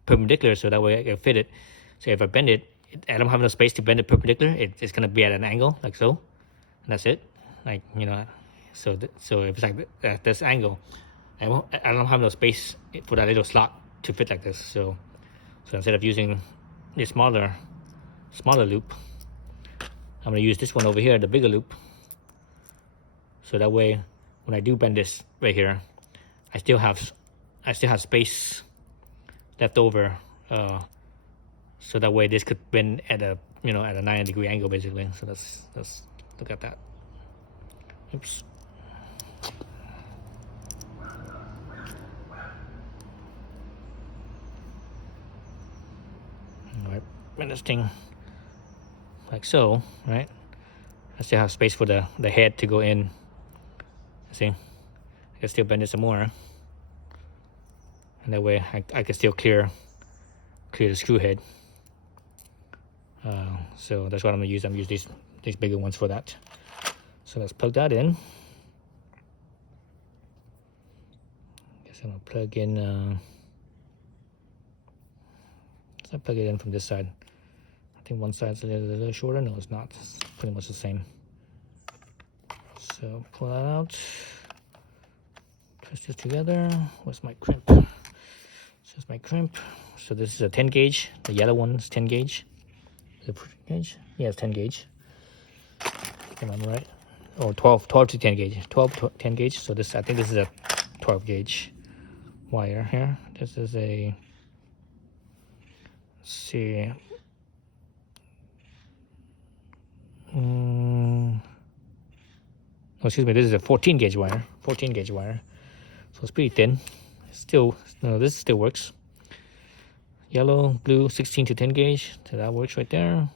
perpendicular so that way I can fit it. So if I bend it, I don't have enough space to bend it perpendicular. It's gonna be at an angle like so, and that's it. Like so if it's like at this angle, I don't have enough space for that little slot to fit like this. So instead of using the smaller loop, I'm gonna use this one over here, the bigger loop. So that way, when I do bend this right here, I still have space left over. So that way, this could bend at a 90-degree angle basically. So let's look at that. Oops. Alright, bend this thing like so, right? I still have space for the head to go in. See, I can still bend it some more, and that way I can still clear the screw head. So that's what I'm gonna use. I'm gonna use these bigger ones for that. So let's plug that in. Guess I'm gonna plug in. Let's plug it in from this side. I think one side's a little shorter. No, it's not. It's pretty much the same. So pull that out. Twist this together. Where's my crimp? This is my crimp. So this is a 10 gauge. The yellow one is 10 gauge. Is it gauge? Yeah, it's 10 gauge. Am I right? Oh, 12 to 10 gauge. 12 to 10 gauge. So I think this is a 12 gauge wire here. This is a, let's see. excuse me, this is a 14 gauge wire, 14 gauge wire. So it's pretty thin. Still, no, this still works. Yellow, blue, 16 to 10 gauge. So that works right there.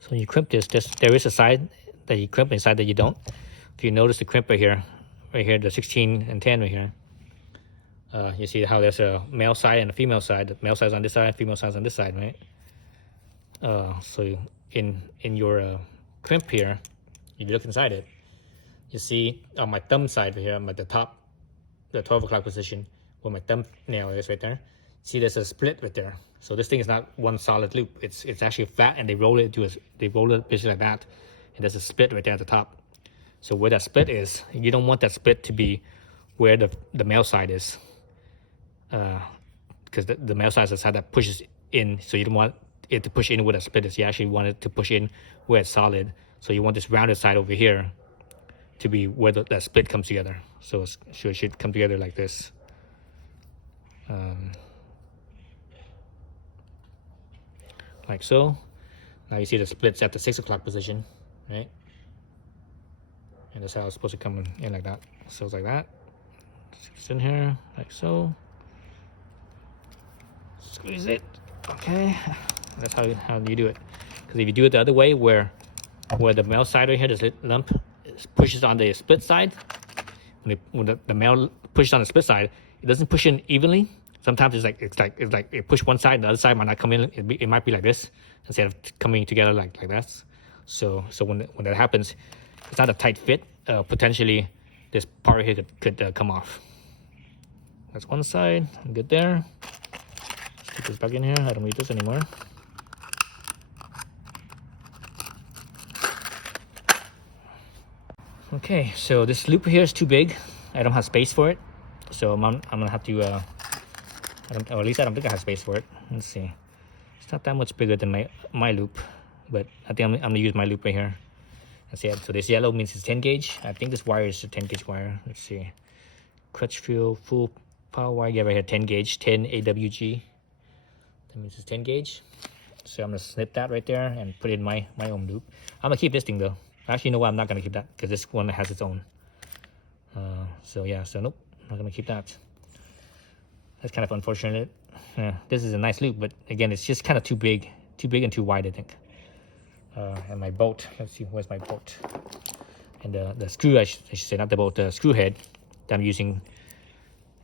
So you crimp this, there is a side that you crimp and a side that you don't. If you notice the crimp right here, the 16 and 10 right here, you see how there's a male side and a female side. The male side's on this side, female side's on this side, right? So in your crimp here, if you look inside it, you see on my thumb side right here, I'm at the top, the 12 o'clock position, where my thumbnail is right there. See, there's a split right there. So this thing is not one solid loop. It's actually flat, and they roll it basically like that, and there's a split right there at the top. So where that split is, you don't want that split to be where the male side is, because the male side is the side that pushes in. So you don't want it to push in where that split is. You actually want it to push in where it's solid. So you want this rounded side over here to be where that split comes together. So it should come together like this. Like so. Now you see the splits at the 6 o'clock position, right? And that's how it's supposed to come in like that. So it's like that. It's in here, like so. Squeeze it. Okay. That's how you do it. Because if you do it the other way, where the male side right here, this lump pushes on the split side, when the male pushes on the split side, it doesn't push in evenly. Sometimes it's like it push one side and the other side might not come in. It might be like this instead of coming together like that. So when that happens, it's not a tight fit. Potentially this part here could come off. That's one side. I'm good there. Let's put this back in here. I don't need this anymore. Okay, so this loop here is too big. I don't have space for it, so I'm gonna have to, or at least I don't think I have space for it. Let's see. It's not that much bigger than my loop, but I think I'm gonna use my loop right here. That's it. So this yellow means it's 10 gauge. I think this wire is a 10 gauge wire. Let's see. Crutchfield full power wire. Yeah, right here, 10 gauge, 10 AWG. That means it's 10 gauge. So I'm gonna snip that right there and put it in my own loop. I'm gonna keep this thing though. Actually, you know what? I'm not gonna keep that because this one has its own. So yeah, so nope, I'm not gonna keep that. That's kind of unfortunate. This is a nice loop, but again, it's just kind of too big and too wide, I think. And my bolt, let's see, where's my bolt? And the screw, I should say, not the bolt, the screw head that I'm using,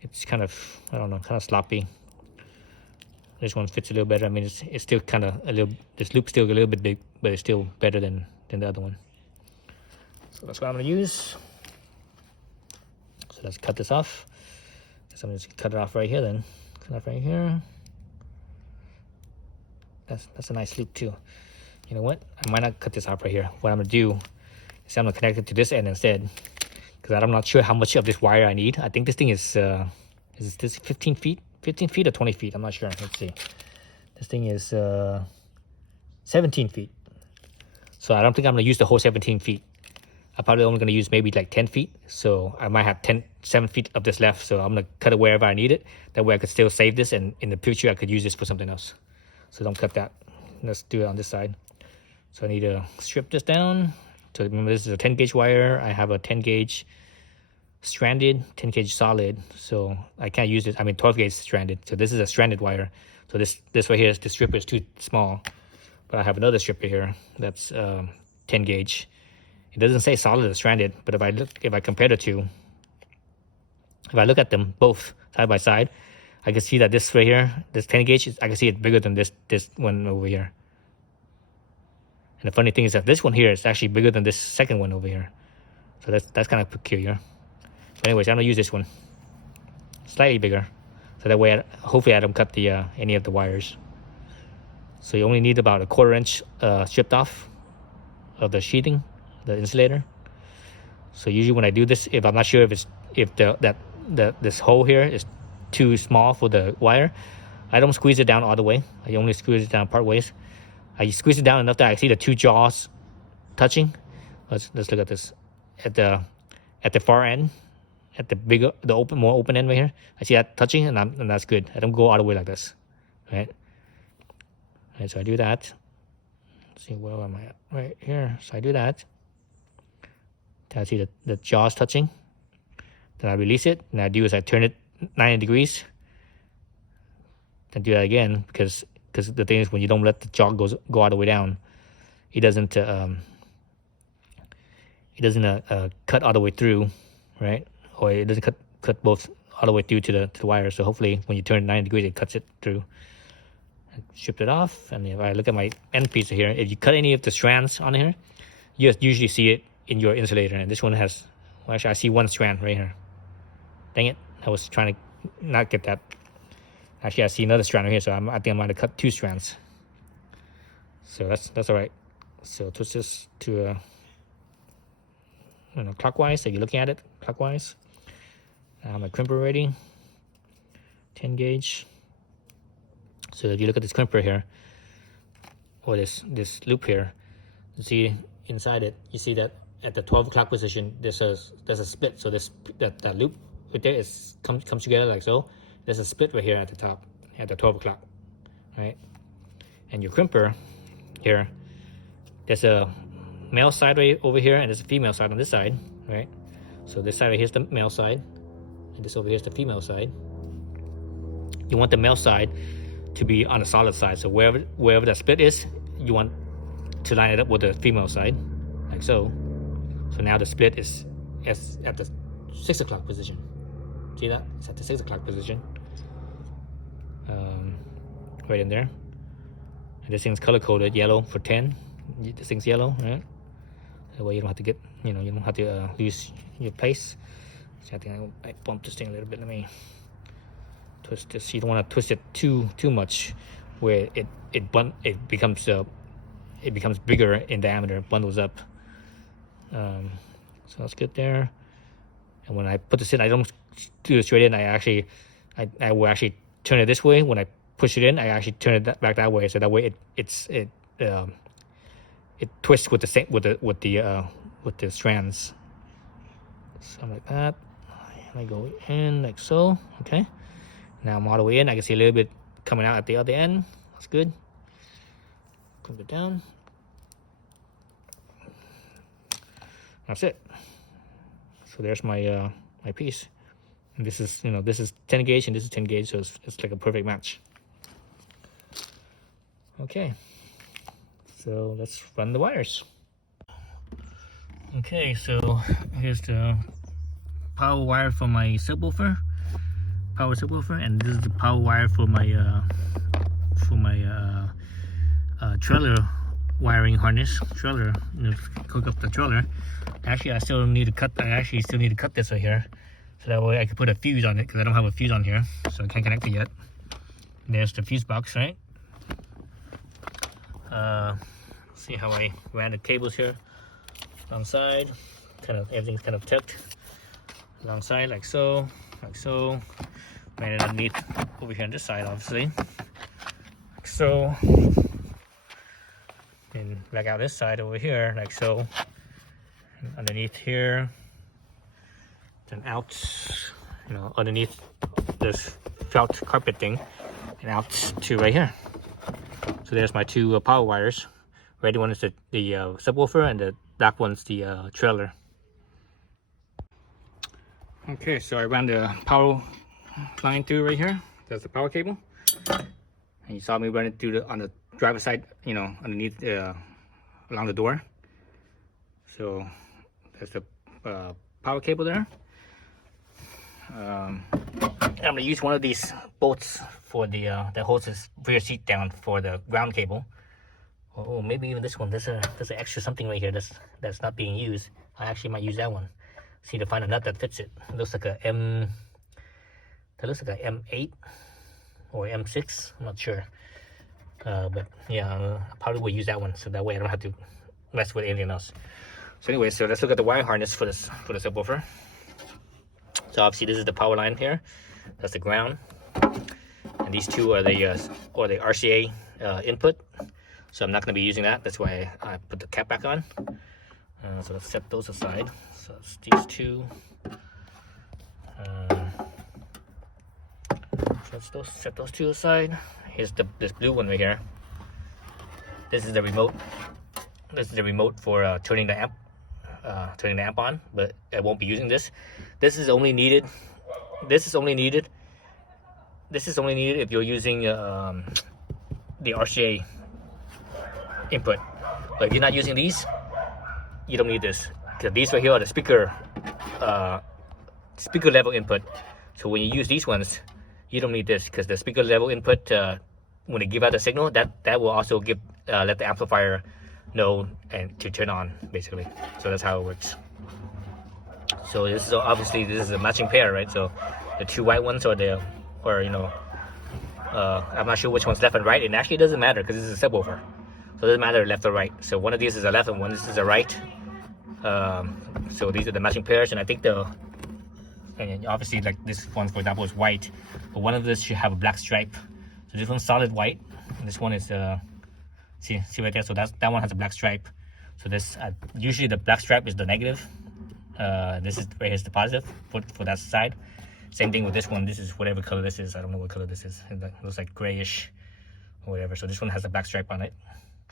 it's kind of, I don't know, kind of sloppy. This one fits a little better. I mean, it's still kind of a little, this loop's still a little bit big, but it's still better than the other one. So that's what I'm gonna use. So let's cut this off. So I'm just cut it off right here then. Cut it off right here. That's a nice loop too. You know what? I might not cut this off right here. What I'm gonna do is I'm gonna connect it to this end instead, because I'm not sure how much of this wire I need. I think this thing is this 15 feet? 15 feet or 20 feet? I'm not sure. Let's see. This thing is 17 feet. So I don't think I'm gonna use the whole 17 feet. I'm probably only gonna use maybe like 10 feet. So I might have 7 feet of this left. So I'm gonna cut it wherever I need it. That way I could still save this, and in the future I could use this for something else. So don't cut that. Let's do it on this side. So I need to strip this down. So remember, this is a 10 gauge wire. I have a 10 gauge stranded, 10 gauge solid. So I can't use this. I mean 12 gauge stranded. So this is a stranded wire. So this right here, the stripper is too small. But I have another stripper here that's 10 gauge. It doesn't say solid or stranded, but if I compare the two, if I look at them both side by side, I can see that this right here, this 10 gauge, I can see it bigger than this one over here. And the funny thing is that this one here is actually bigger than this second one over here. So that's kind of peculiar. But anyways, I'm gonna use this one, slightly bigger, so that way hopefully I don't cut any of the wires. So you only need about a 1/4 inch stripped off of the sheathing, the insulator. So usually when I do this, if I'm not sure if this hole here is too small for the wire, I don't squeeze it down all the way. I only squeeze it down part ways. I squeeze it down enough that I see the two jaws touching. Let's look at this. At the far end, at the more open end right here, I see that touching, and that's good. I don't go all the way like this, right? So I do that. Let's see, where am I at? Right here. So I do that. I see the jaws touching. Then I release it. And I do is I turn it 90 degrees. Then do that again because the thing is when you don't let the jaw go all the way down, it doesn't cut all the way through, right? Or it doesn't cut both all the way through to the wire. So hopefully when you turn it 90 degrees, it cuts it through. I stripped it off, and if I look at my end piece here, if you cut any of the strands on here, you usually see it in your insulator. And this one has, well, actually I see one strand right here. Dang it, I was trying to not get that. Actually, I see another strand right here, so I think I might have cut 2 strands. So that's all right. So twist this to clockwise. So you're looking at it clockwise. I have my crimper ready. 10 gauge. So if you look at this crimper here, or this loop here, you see inside it, you see that at the 12 o'clock position, there's a split. So that loop right there comes together like so. There's a split right here at the top, at the 12 o'clock, right? And your crimper here, there's a male side right over here, and there's a female side on this side, right? So this side right here is the male side, and this over here is the female side. You want the male side to be on the solid side. So wherever that split is, you want to line it up with the female side, like so. So now the split is at the 6 o'clock position. See that? It's at the 6 o'clock position. Right in there. And this thing's color coded yellow for 10. This thing's yellow, right? That way you don't have to get, you don't have to lose your place. So I think I bumped this thing a little bit. Let me twist this. You don't want to twist it too much, where it becomes bigger in diameter, bundles up. So that's good there. And when I put this in, I don't do it straight in. I will actually turn it this way. When I push it in, I actually turn it back that way. So that way it twists with the strands. Something like that. I go in like so. Okay. Now I'm all the way in. I can see a little bit coming out at the other end. That's good. Put it down. That's it. So there's my my piece. And this is 10 gauge and this is 10 gauge, so it's like a perfect match. Okay. So let's run the wires. Okay, so here's the power wire for my subwoofer, and this is the power wire for my trailer wiring harness. Hook up the trailer. Actually, I still need to cut this right here, so that way I can put a fuse on it, because I don't have a fuse on here, so I can't connect it yet. There's the fuse box, right? See how I ran the cables here alongside. Everything's kind of tucked alongside, like so. Ran it underneath over here on this side, obviously, like so. And back out this side over here, like so. And underneath here, then out, underneath this felt carpet thing, and out to right here. So there's my 2 power wires. Red one is the subwoofer, and the black one's the trailer. Okay, so I ran the power line through right here. That's the power cable, and you saw me run it through on the driver's side, underneath along the door. So there's the power cable there. I'm gonna use one of these bolts for that holds this rear seat down for the ground cable. Or maybe even this one. There's an extra something right here that's not being used. I actually might use that one. See to find a nut that fits it. It looks like a M8 or M6. I'm not sure. But yeah, I probably will use that one, so that way I don't have to mess with anything else. So anyway, so let's look at the wire harness for the subwoofer. So obviously this is the power line here. That's the ground, and these 2 are the RCA input. So I'm not going to be using that. That's why I put the cap back on. So let's set those aside. So it's these 2. Let's set those 2 aside. Here's this blue one right here. This is the remote. This is the remote for turning the amp on, but I won't be using this. This is only needed. This is only needed if you're using the RCA input. But if you're not using these, you don't need this, because these right here are the speaker level input. So when you use these ones, you don't need this, because the speaker level input, when they give out the signal, that will also give let the amplifier know and to turn on, basically. So that's how it works. So this is obviously, this is a matching pair, right? So the two white ones I'm not sure which one's left and right, and actually it doesn't matter because this is a subwoofer, so it doesn't matter left or right. So one of these is a left and one is a right. So these are the matching pairs, and I think and obviously, like this one for example is white, but one of this should have a black stripe. So this one's solid white, and this one is see right there. So that one has a black stripe. So this usually the black stripe is the negative. This is right here's the positive for that side. Same thing with this one. This is whatever color this is. I don't know what color this is. It looks like grayish or whatever. So this one has a black stripe on it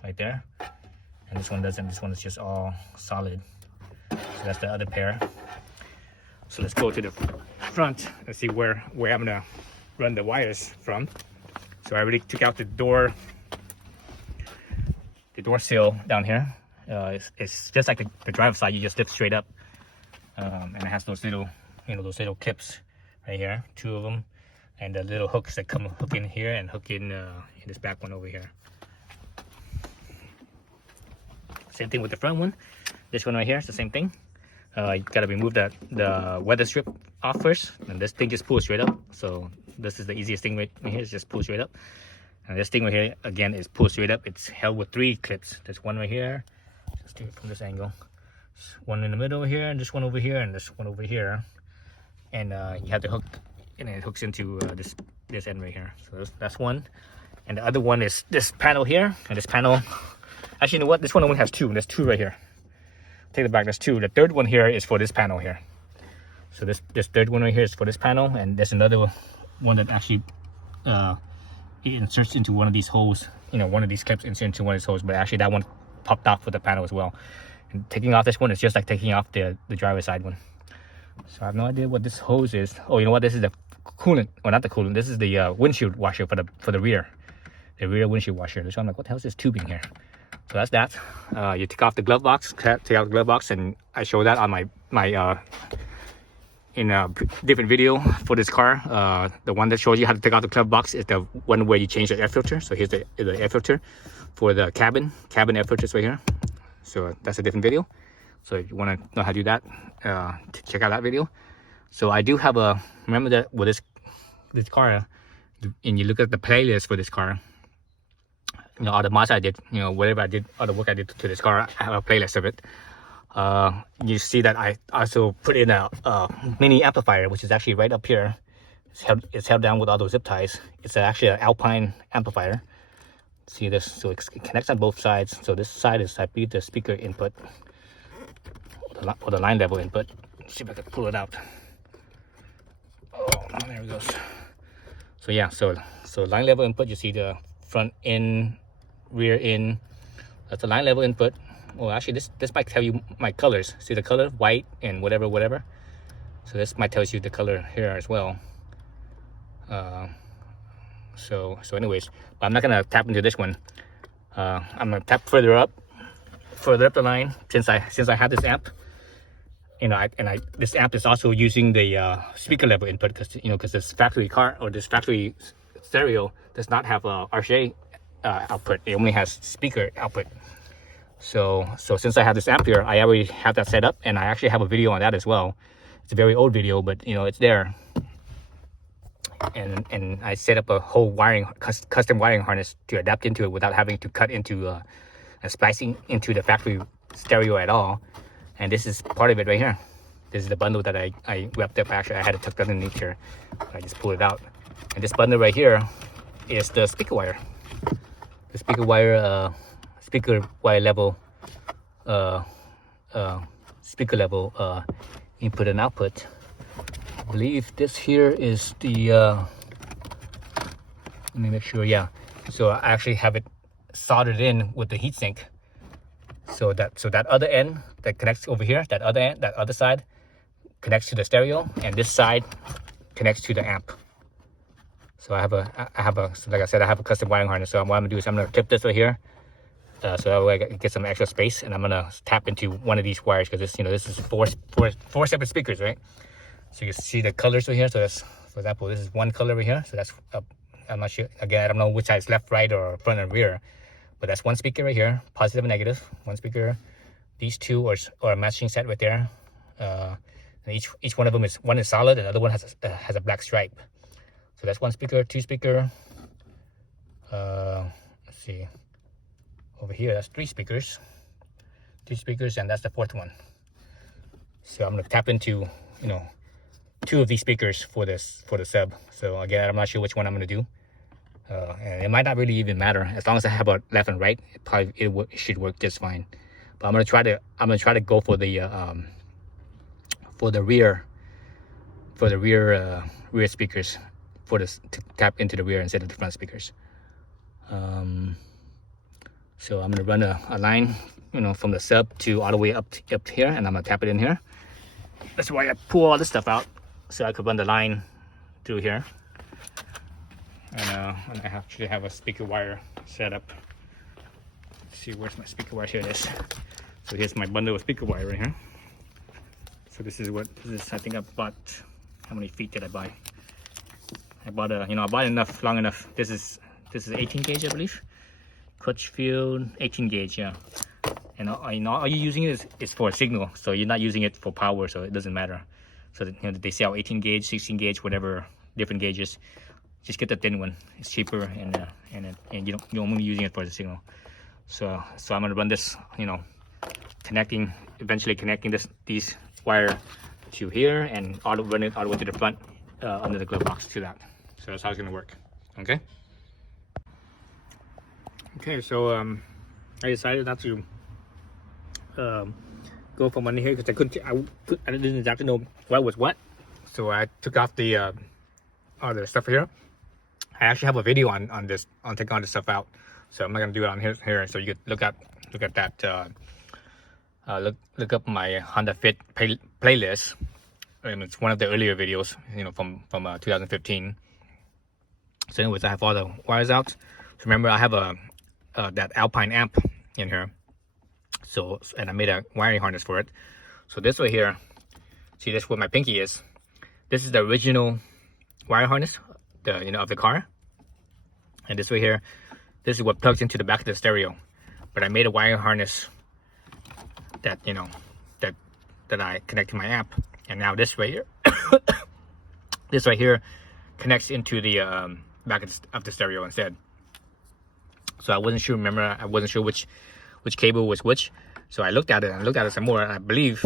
right there, and this one doesn't. This one is just all solid. So that's the other pair. So let's go to the front and see where I'm gonna run the wires from. So I already took out the door sill down here. It's just like the driver's side. You just lift straight up, and it has those little clips right here, 2 of them, and the little hooks that hook in here and hook in this back one over here. Same thing with the front one. This one right here is the same thing. You gotta remove the weather strip off first, and this thing just pulls straight up. So this is the easiest thing right here, is just pull straight up. And this thing right here again is pull straight up. It's held with 3 clips. There's one right here. Let's do it from this angle. There's one in the middle here, and this one over here, and this one over here. And you have to hook, and it hooks into this end right here. So that's one. And the other one is this panel here. And this panel, actually, you know what? This one only has 2. There's 2 right here. Take it back. There's 2. The third one here is for this panel here. So this third one right here is for this panel, and there's another one that actually it inserts into one of these holes. One of these clips inserts into one of these holes, but actually that one popped off with the panel as well. And taking off this one is just like taking off the driver's side one. So I have no idea what this hose is. Oh, you know what? This is the coolant. Well, not the coolant. This is the windshield washer for the rear. The rear windshield washer. So I'm like, what the hell is this tubing here? So that's that. You take off the glove box. Take out the glove box, and I show that on my in a different video for this car. The one that shows you how to take out the glove box is the one where you change the air filter. So here's the air filter for the cabin air filters right here. So that's a different video. So if you want to know how to do that, check out that video. So I do have remember that with this car, and you look at the playlist for this car, all the mods I did, whatever I did, all the work I did to this car, I have a playlist of it. You see that I also put in a mini amplifier, which is actually right up here. It's held down with all those zip ties. It's actually an Alpine amplifier. See this? So it connects on both sides. So this side is, I believe, the speaker input, or the line level input. Let's see if I can pull it out. Oh, there it goes. So yeah, so line level input, you see the front in, rear in. That's the line level input. Well, actually, this might tell you my colors. See the color, white and whatever. So this might tell you the color here as well. So anyways, but I'm not gonna tap into this one. I'm gonna tap further up the line, since I have this amp. This amp is also using the speaker level input, because this factory car, or this factory stereo, does not have a RCA output. It only has speaker output. So since I have this amp here, I already have that set up, and I actually have a video on that as well. It's a very old video, but it's there. And I set up a whole custom wiring harness to adapt into it without having to cut into splicing into the factory stereo at all. And this is part of it right here. This is the bundle that I wrapped up. Actually, I had it tucked underneath here. I just pulled it out. And this bundle right here is the speaker wire. The speaker wire level, speaker level input and output. I believe this here is the, let me make sure, yeah. So I actually have it soldered in with the heatsink. So that other end that connects over here, that other side connects to the stereo, and this side connects to the amp. So I have a so like I said, I have a custom wiring harness. So what I'm gonna do is I'm gonna tip this right here, so that way I get some extra space, and I'm gonna tap into one of these wires because this, this is four separate speakers, right? So you can see the colors right here. So that's, for example, this is one color right here. So that's I'm not sure. Again, I don't know which side is left, right, or front and rear, but that's one speaker right here, positive and negative. One speaker. These two are a matching set right there. And each one of them is solid, and the other one has a black stripe. So that's one speaker, two speaker. Let's see. Over here, that's three speakers, and that's the fourth one. So I'm gonna tap into, two of these speakers for the sub. So again, I'm not sure which one I'm gonna do, and it might not really even matter as long as I have a left and right. It should work just fine. But I'm gonna try to go for the rear speakers, to tap into the rear instead of the front speakers. So I'm gonna run a line, from the sub to all the way up here, and I'm gonna tap it in here. That's why I pull all this stuff out, so I could run the line through here. And I actually have a speaker wire set up. Let's see, where's my speaker wire? Here it is. So here's my bundle of speaker wire right here. So this is I think I bought, how many feet did I buy? I bought I bought enough, long enough. This is 18 gauge, I believe. Crutchfield 18 gauge, yeah. And all you're using it is for a signal, so you're not using it for power, so it doesn't matter. So they sell 18 gauge, 16 gauge, whatever, different gauges. Just get the thin one. It's cheaper, and you're only using it for the signal. So I'm gonna run this, eventually connecting these wire to here, and run it all the way to the front, under the glove box to that. So that's how it's gonna work. Okay. Okay, so I decided not to go for money here because I didn't exactly know what was what. So I took off the stuff here. I actually have a video on this, on taking all this stuff out. So I'm not gonna do it on here. So you could look at that. Look up my Honda FIT playlist, and it's one of the earlier videos, from 2015. So anyways, I have all the wires out. So remember, I have that Alpine amp in here. So, and I made a wiring harness for it. So this right here, see, this where my pinky is. This is the original wire harness, of the car. And this right here, this is what plugs into the back of the stereo. But I made a wiring harness that that I connect to my amp. And now this right here, this right here connects into the back of the stereo instead. So I wasn't sure. Remember, I wasn't sure which cable was which. So I looked at it some more, and I believe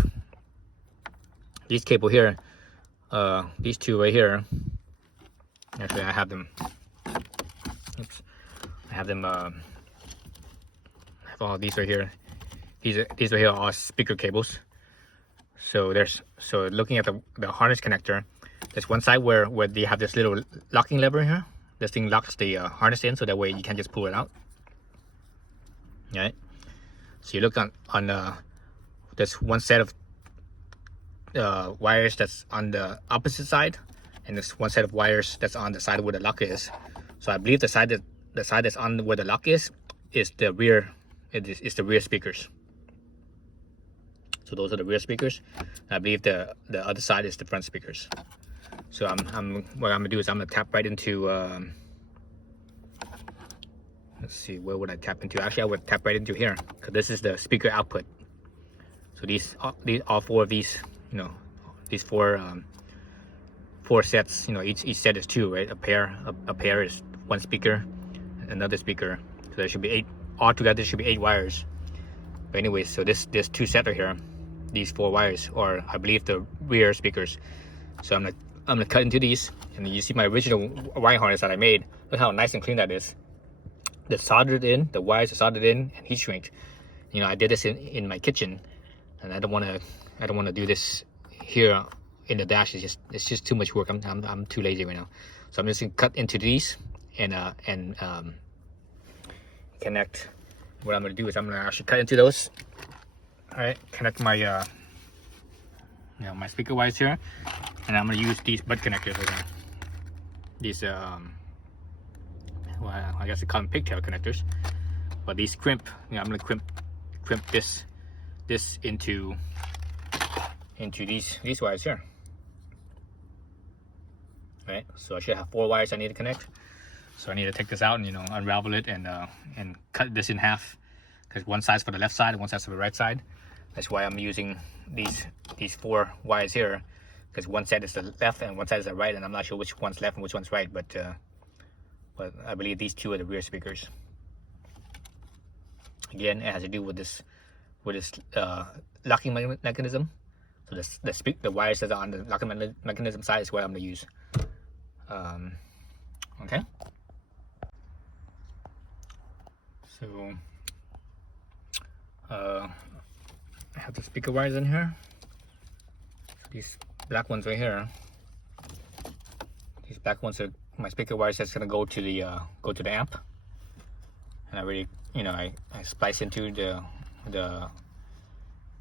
these cable here, these two right here. Actually, I have them. Oops, I have them. I have all these right here. These right here are all speaker cables. So looking at the harness connector, there's one side where they have this little locking lever here. This thing locks the harness in, so that way you can't just pull it out. Right. So you look on there's one set of wires that's on the opposite side, and there's one set of wires that's on the side where the lock is. So I believe the side that's on where the lock is the rear. It's the rear speakers. So those are the rear speakers. I believe the other side is the front speakers. So what I'm gonna do is I'm gonna tap right into. Let's see, where would I tap into? Actually, I would tap right into here because this is the speaker output. So all four of these, these four sets. Each set is two, right? A pair is one speaker, another speaker. So there should be 8 altogether. There should be 8 wires. But anyways, so there's 2 sets right here. These 4 wires, or I believe the rear speakers. So I'm gonna cut into these, and you see my original wiring harness that I made. Look how nice and clean that is. It's soldered in. The wires are soldered in and heat shrink. I did this in my kitchen, and I don't want to do this here in the dash. It's just too much work. I'm too lazy right now. So I'm just gonna cut into these and connect. What I'm gonna do is I'm gonna actually cut into those. All right, connect my my speaker wires here, and I'm gonna use these butt connectors again. These well, I guess they call them pigtail connectors, but these crimp. I'm gonna crimp this into these wires here. All right, so I should have 4 wires I need to connect. So I need to take this out and unravel it and cut this in half, because one side's for the left side and one side's for the right side. That's why I'm using these 4 wires here, because one side is the left and one side is the right, and I'm not sure which one's left and which one's right, but I believe these 2 are the rear speakers. Again, it has to do with this locking mechanism. So the wires that are on the locking mechanism side is what I'm going to use. Okay. So I have the speaker wires in here. These black ones right here. These black ones are my speaker wires that's gonna go to the amp. And I already, I splice into the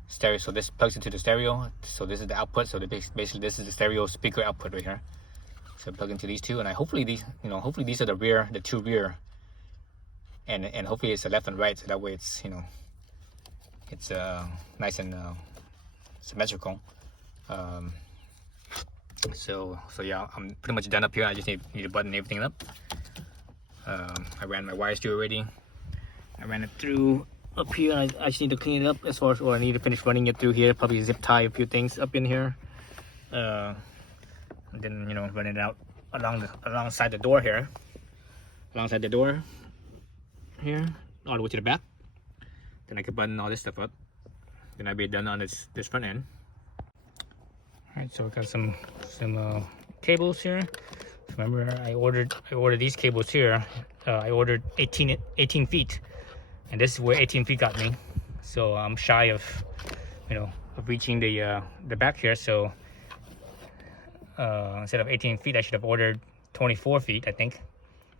stereo. So this plugs into the stereo. So this is the output. So basically this is the stereo speaker output right here. So plug into these 2, and hopefully these are the 2 rear. And hopefully it's the left and right, so that way it's it's nice and symmetrical. So yeah, I'm pretty much done up here. I just need to button everything up. I ran my wires through already. I ran it through up here. I just need to clean it up or I need to finish running it through here. Probably zip tie a few things up in here. And then run it out alongside the door here. Alongside the door here, all the way to the back. Then I can button all this stuff up. Then I'll be done on this front end. Alright, so I got some cables here. Remember, I ordered these cables here. I ordered 18 feet, and this is where 18 feet got me. So I'm shy of of reaching the back here. So instead of 18 feet, I should have ordered 24 feet, I think,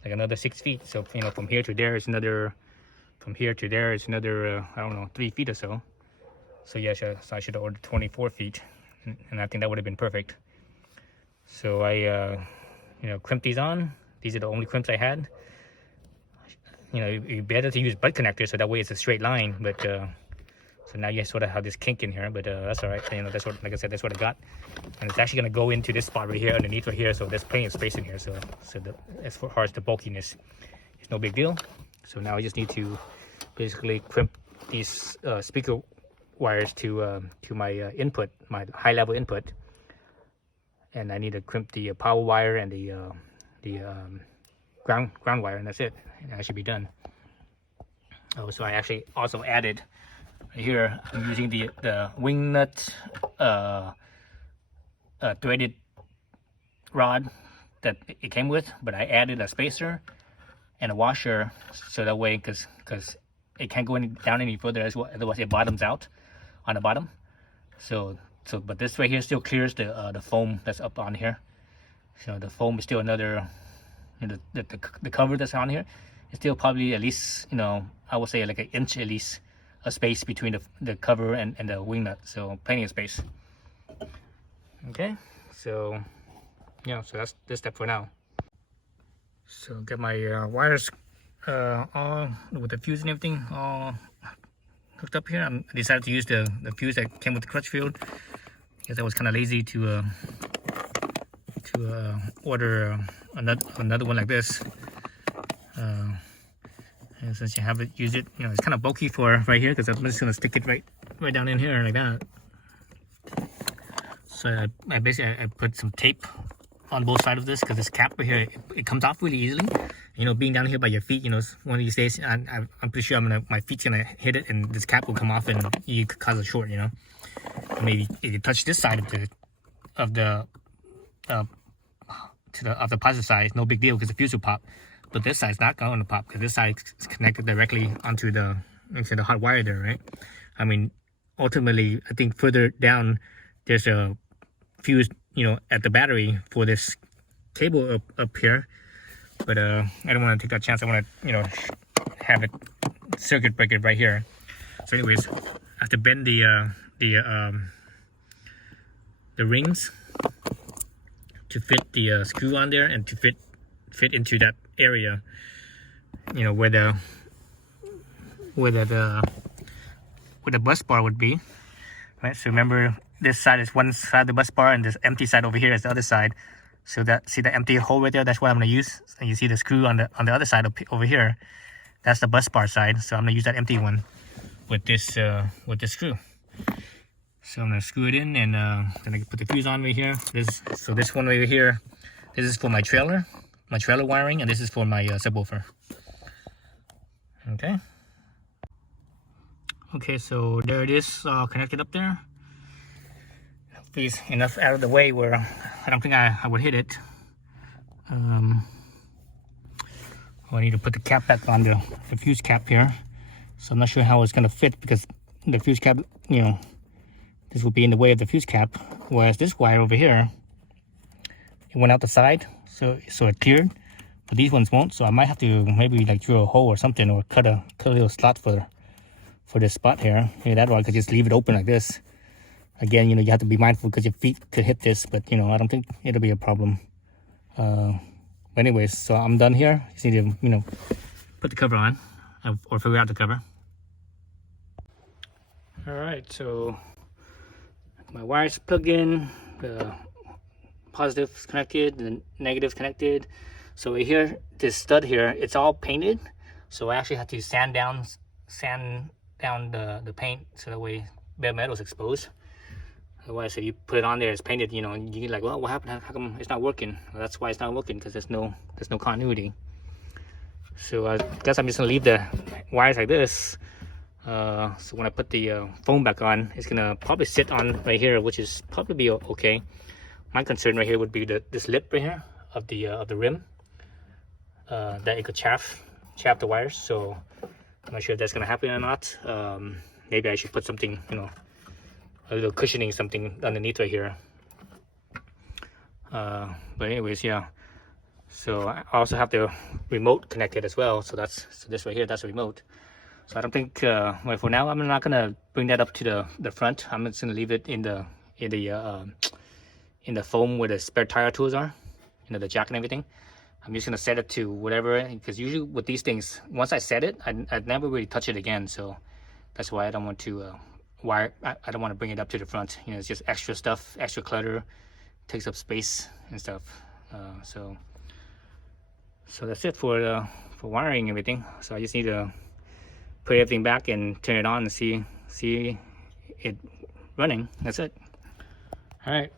like another 6 feet. So from here to there is another, from here to there is another I don't know, 3 feet or so. So yeah, so I should have ordered 24 feet, and I think that would have been perfect. So I crimp these on. These are the only crimps I had. It'd be better to use butt connectors, so that way it's a straight line. But so now you sort of have this kink in here, but that's all right. That's what, like I said, that's what I got. And it's actually gonna go into this spot right here, underneath right here. So there's plenty of space in here. So as far as the bulkiness, it's no big deal. So now I just need to basically crimp these speaker wires to my input, my high level input. And I need to crimp the power wire and the ground wire, and that's it. And I should be done. Oh, so I actually also added here. I'm using the wing nut threaded rod that it came with, but I added a spacer and a washer, so that way, because it can't go down any further, otherwise it bottoms out on the bottom. So but this right here still clears the foam that's up on here. So the foam is still another, the cover that's on here is still probably at least, I would say like an inch at least, a space between the cover and the wing nut. So plenty of space. Okay, so yeah, so that's this step for now. So get my wires all with the fuse and everything all hooked up here. I decided to use the fuse that came with the clutch field, because I was kind of lazy to order another one like this. And since you haven't used it, it's kind of bulky for right here, because I'm just gonna stick it right down in here like that. So I basically put some tape on both sides of this, because this cap right here, it comes off really easily. Being down here by your feet, one of these days, I'm pretty sure my feet's gonna hit it, and this cap will come off, and you could cause a short. Maybe if you touch this side of the positive side, no big deal, because the fuse will pop. But this side's not going to pop, because this side is connected directly onto the hot wire there, right? I mean, ultimately, I think further down there's a fuse, at the battery for this cable up here. But I don't want to take that chance. I want to, have it circuit breaker right here. So anyways, I have to bend the rings to fit the screw on there and to fit into that area, you know, where the bus bar would be, right? So remember, this side is one side of the bus bar and this empty side over here is the other side. So that, see the empty hole right there, that's what I'm going to use. And you see the screw on the other side over here, that's the bus bar side. So I'm going to use that empty one with this screw. So I'm going to screw it in, and then I put the fuse on right here. So this one right here, this is for my trailer wiring, and this is for my subwoofer. Okay, so there it is, connected up there. Please, enough out of the way where I don't think I would hit it. I need to put the cap back on the fuse cap here. So I'm not sure how it's going to fit, because the fuse cap, you know, this will be in the way of the fuse cap, whereas this wire over here, it went out the side, so it cleared, but these ones won't. So I might have to maybe like drill a hole or something, or cut a little slot for this spot here. Maybe that, or I could just leave it open like this. Again, you know, you have to be mindful because your feet could hit this, but you know, I don't think it'll be a problem. But anyways, so I'm done here. Just need to, you know, put the cover on, or figure out the cover. All right, so my wires plugged in, the positive's connected, the negative's connected. So here, this stud here, it's all painted. So I actually had to sand down the paint, so that way bare metal is exposed. Otherwise, if you put it on there, it's painted, you know, and you're like, well, what happened? How come it's not working? Well, that's why it's not working, because there's no continuity. So I guess I'm just gonna leave the wires like this. So when I put the foam back on, it's gonna probably sit on right here, which is probably okay. My concern right here would be this lip right here of the rim, that it could chafe the wires. So I'm not sure if that's gonna happen or not. Maybe I should put something, you know, a little cushioning, something underneath right here. But anyways, yeah. So I also have the remote connected as well. So this right here, that's a remote. So I don't think, well, for now, I'm not gonna bring that up to the front. I'm just gonna leave it in the foam where the spare tire tools are, you know, the jack and everything. I'm just gonna set it to whatever, because usually with these things, once I set it, I'd never really touch it again. So that's why I don't want to I don't want to bring it up to the front. You know, it's just extra stuff, extra clutter, takes up space and stuff. So that's it for wiring and everything. So I just need to put everything back and turn it on and see it running. That's it. All right.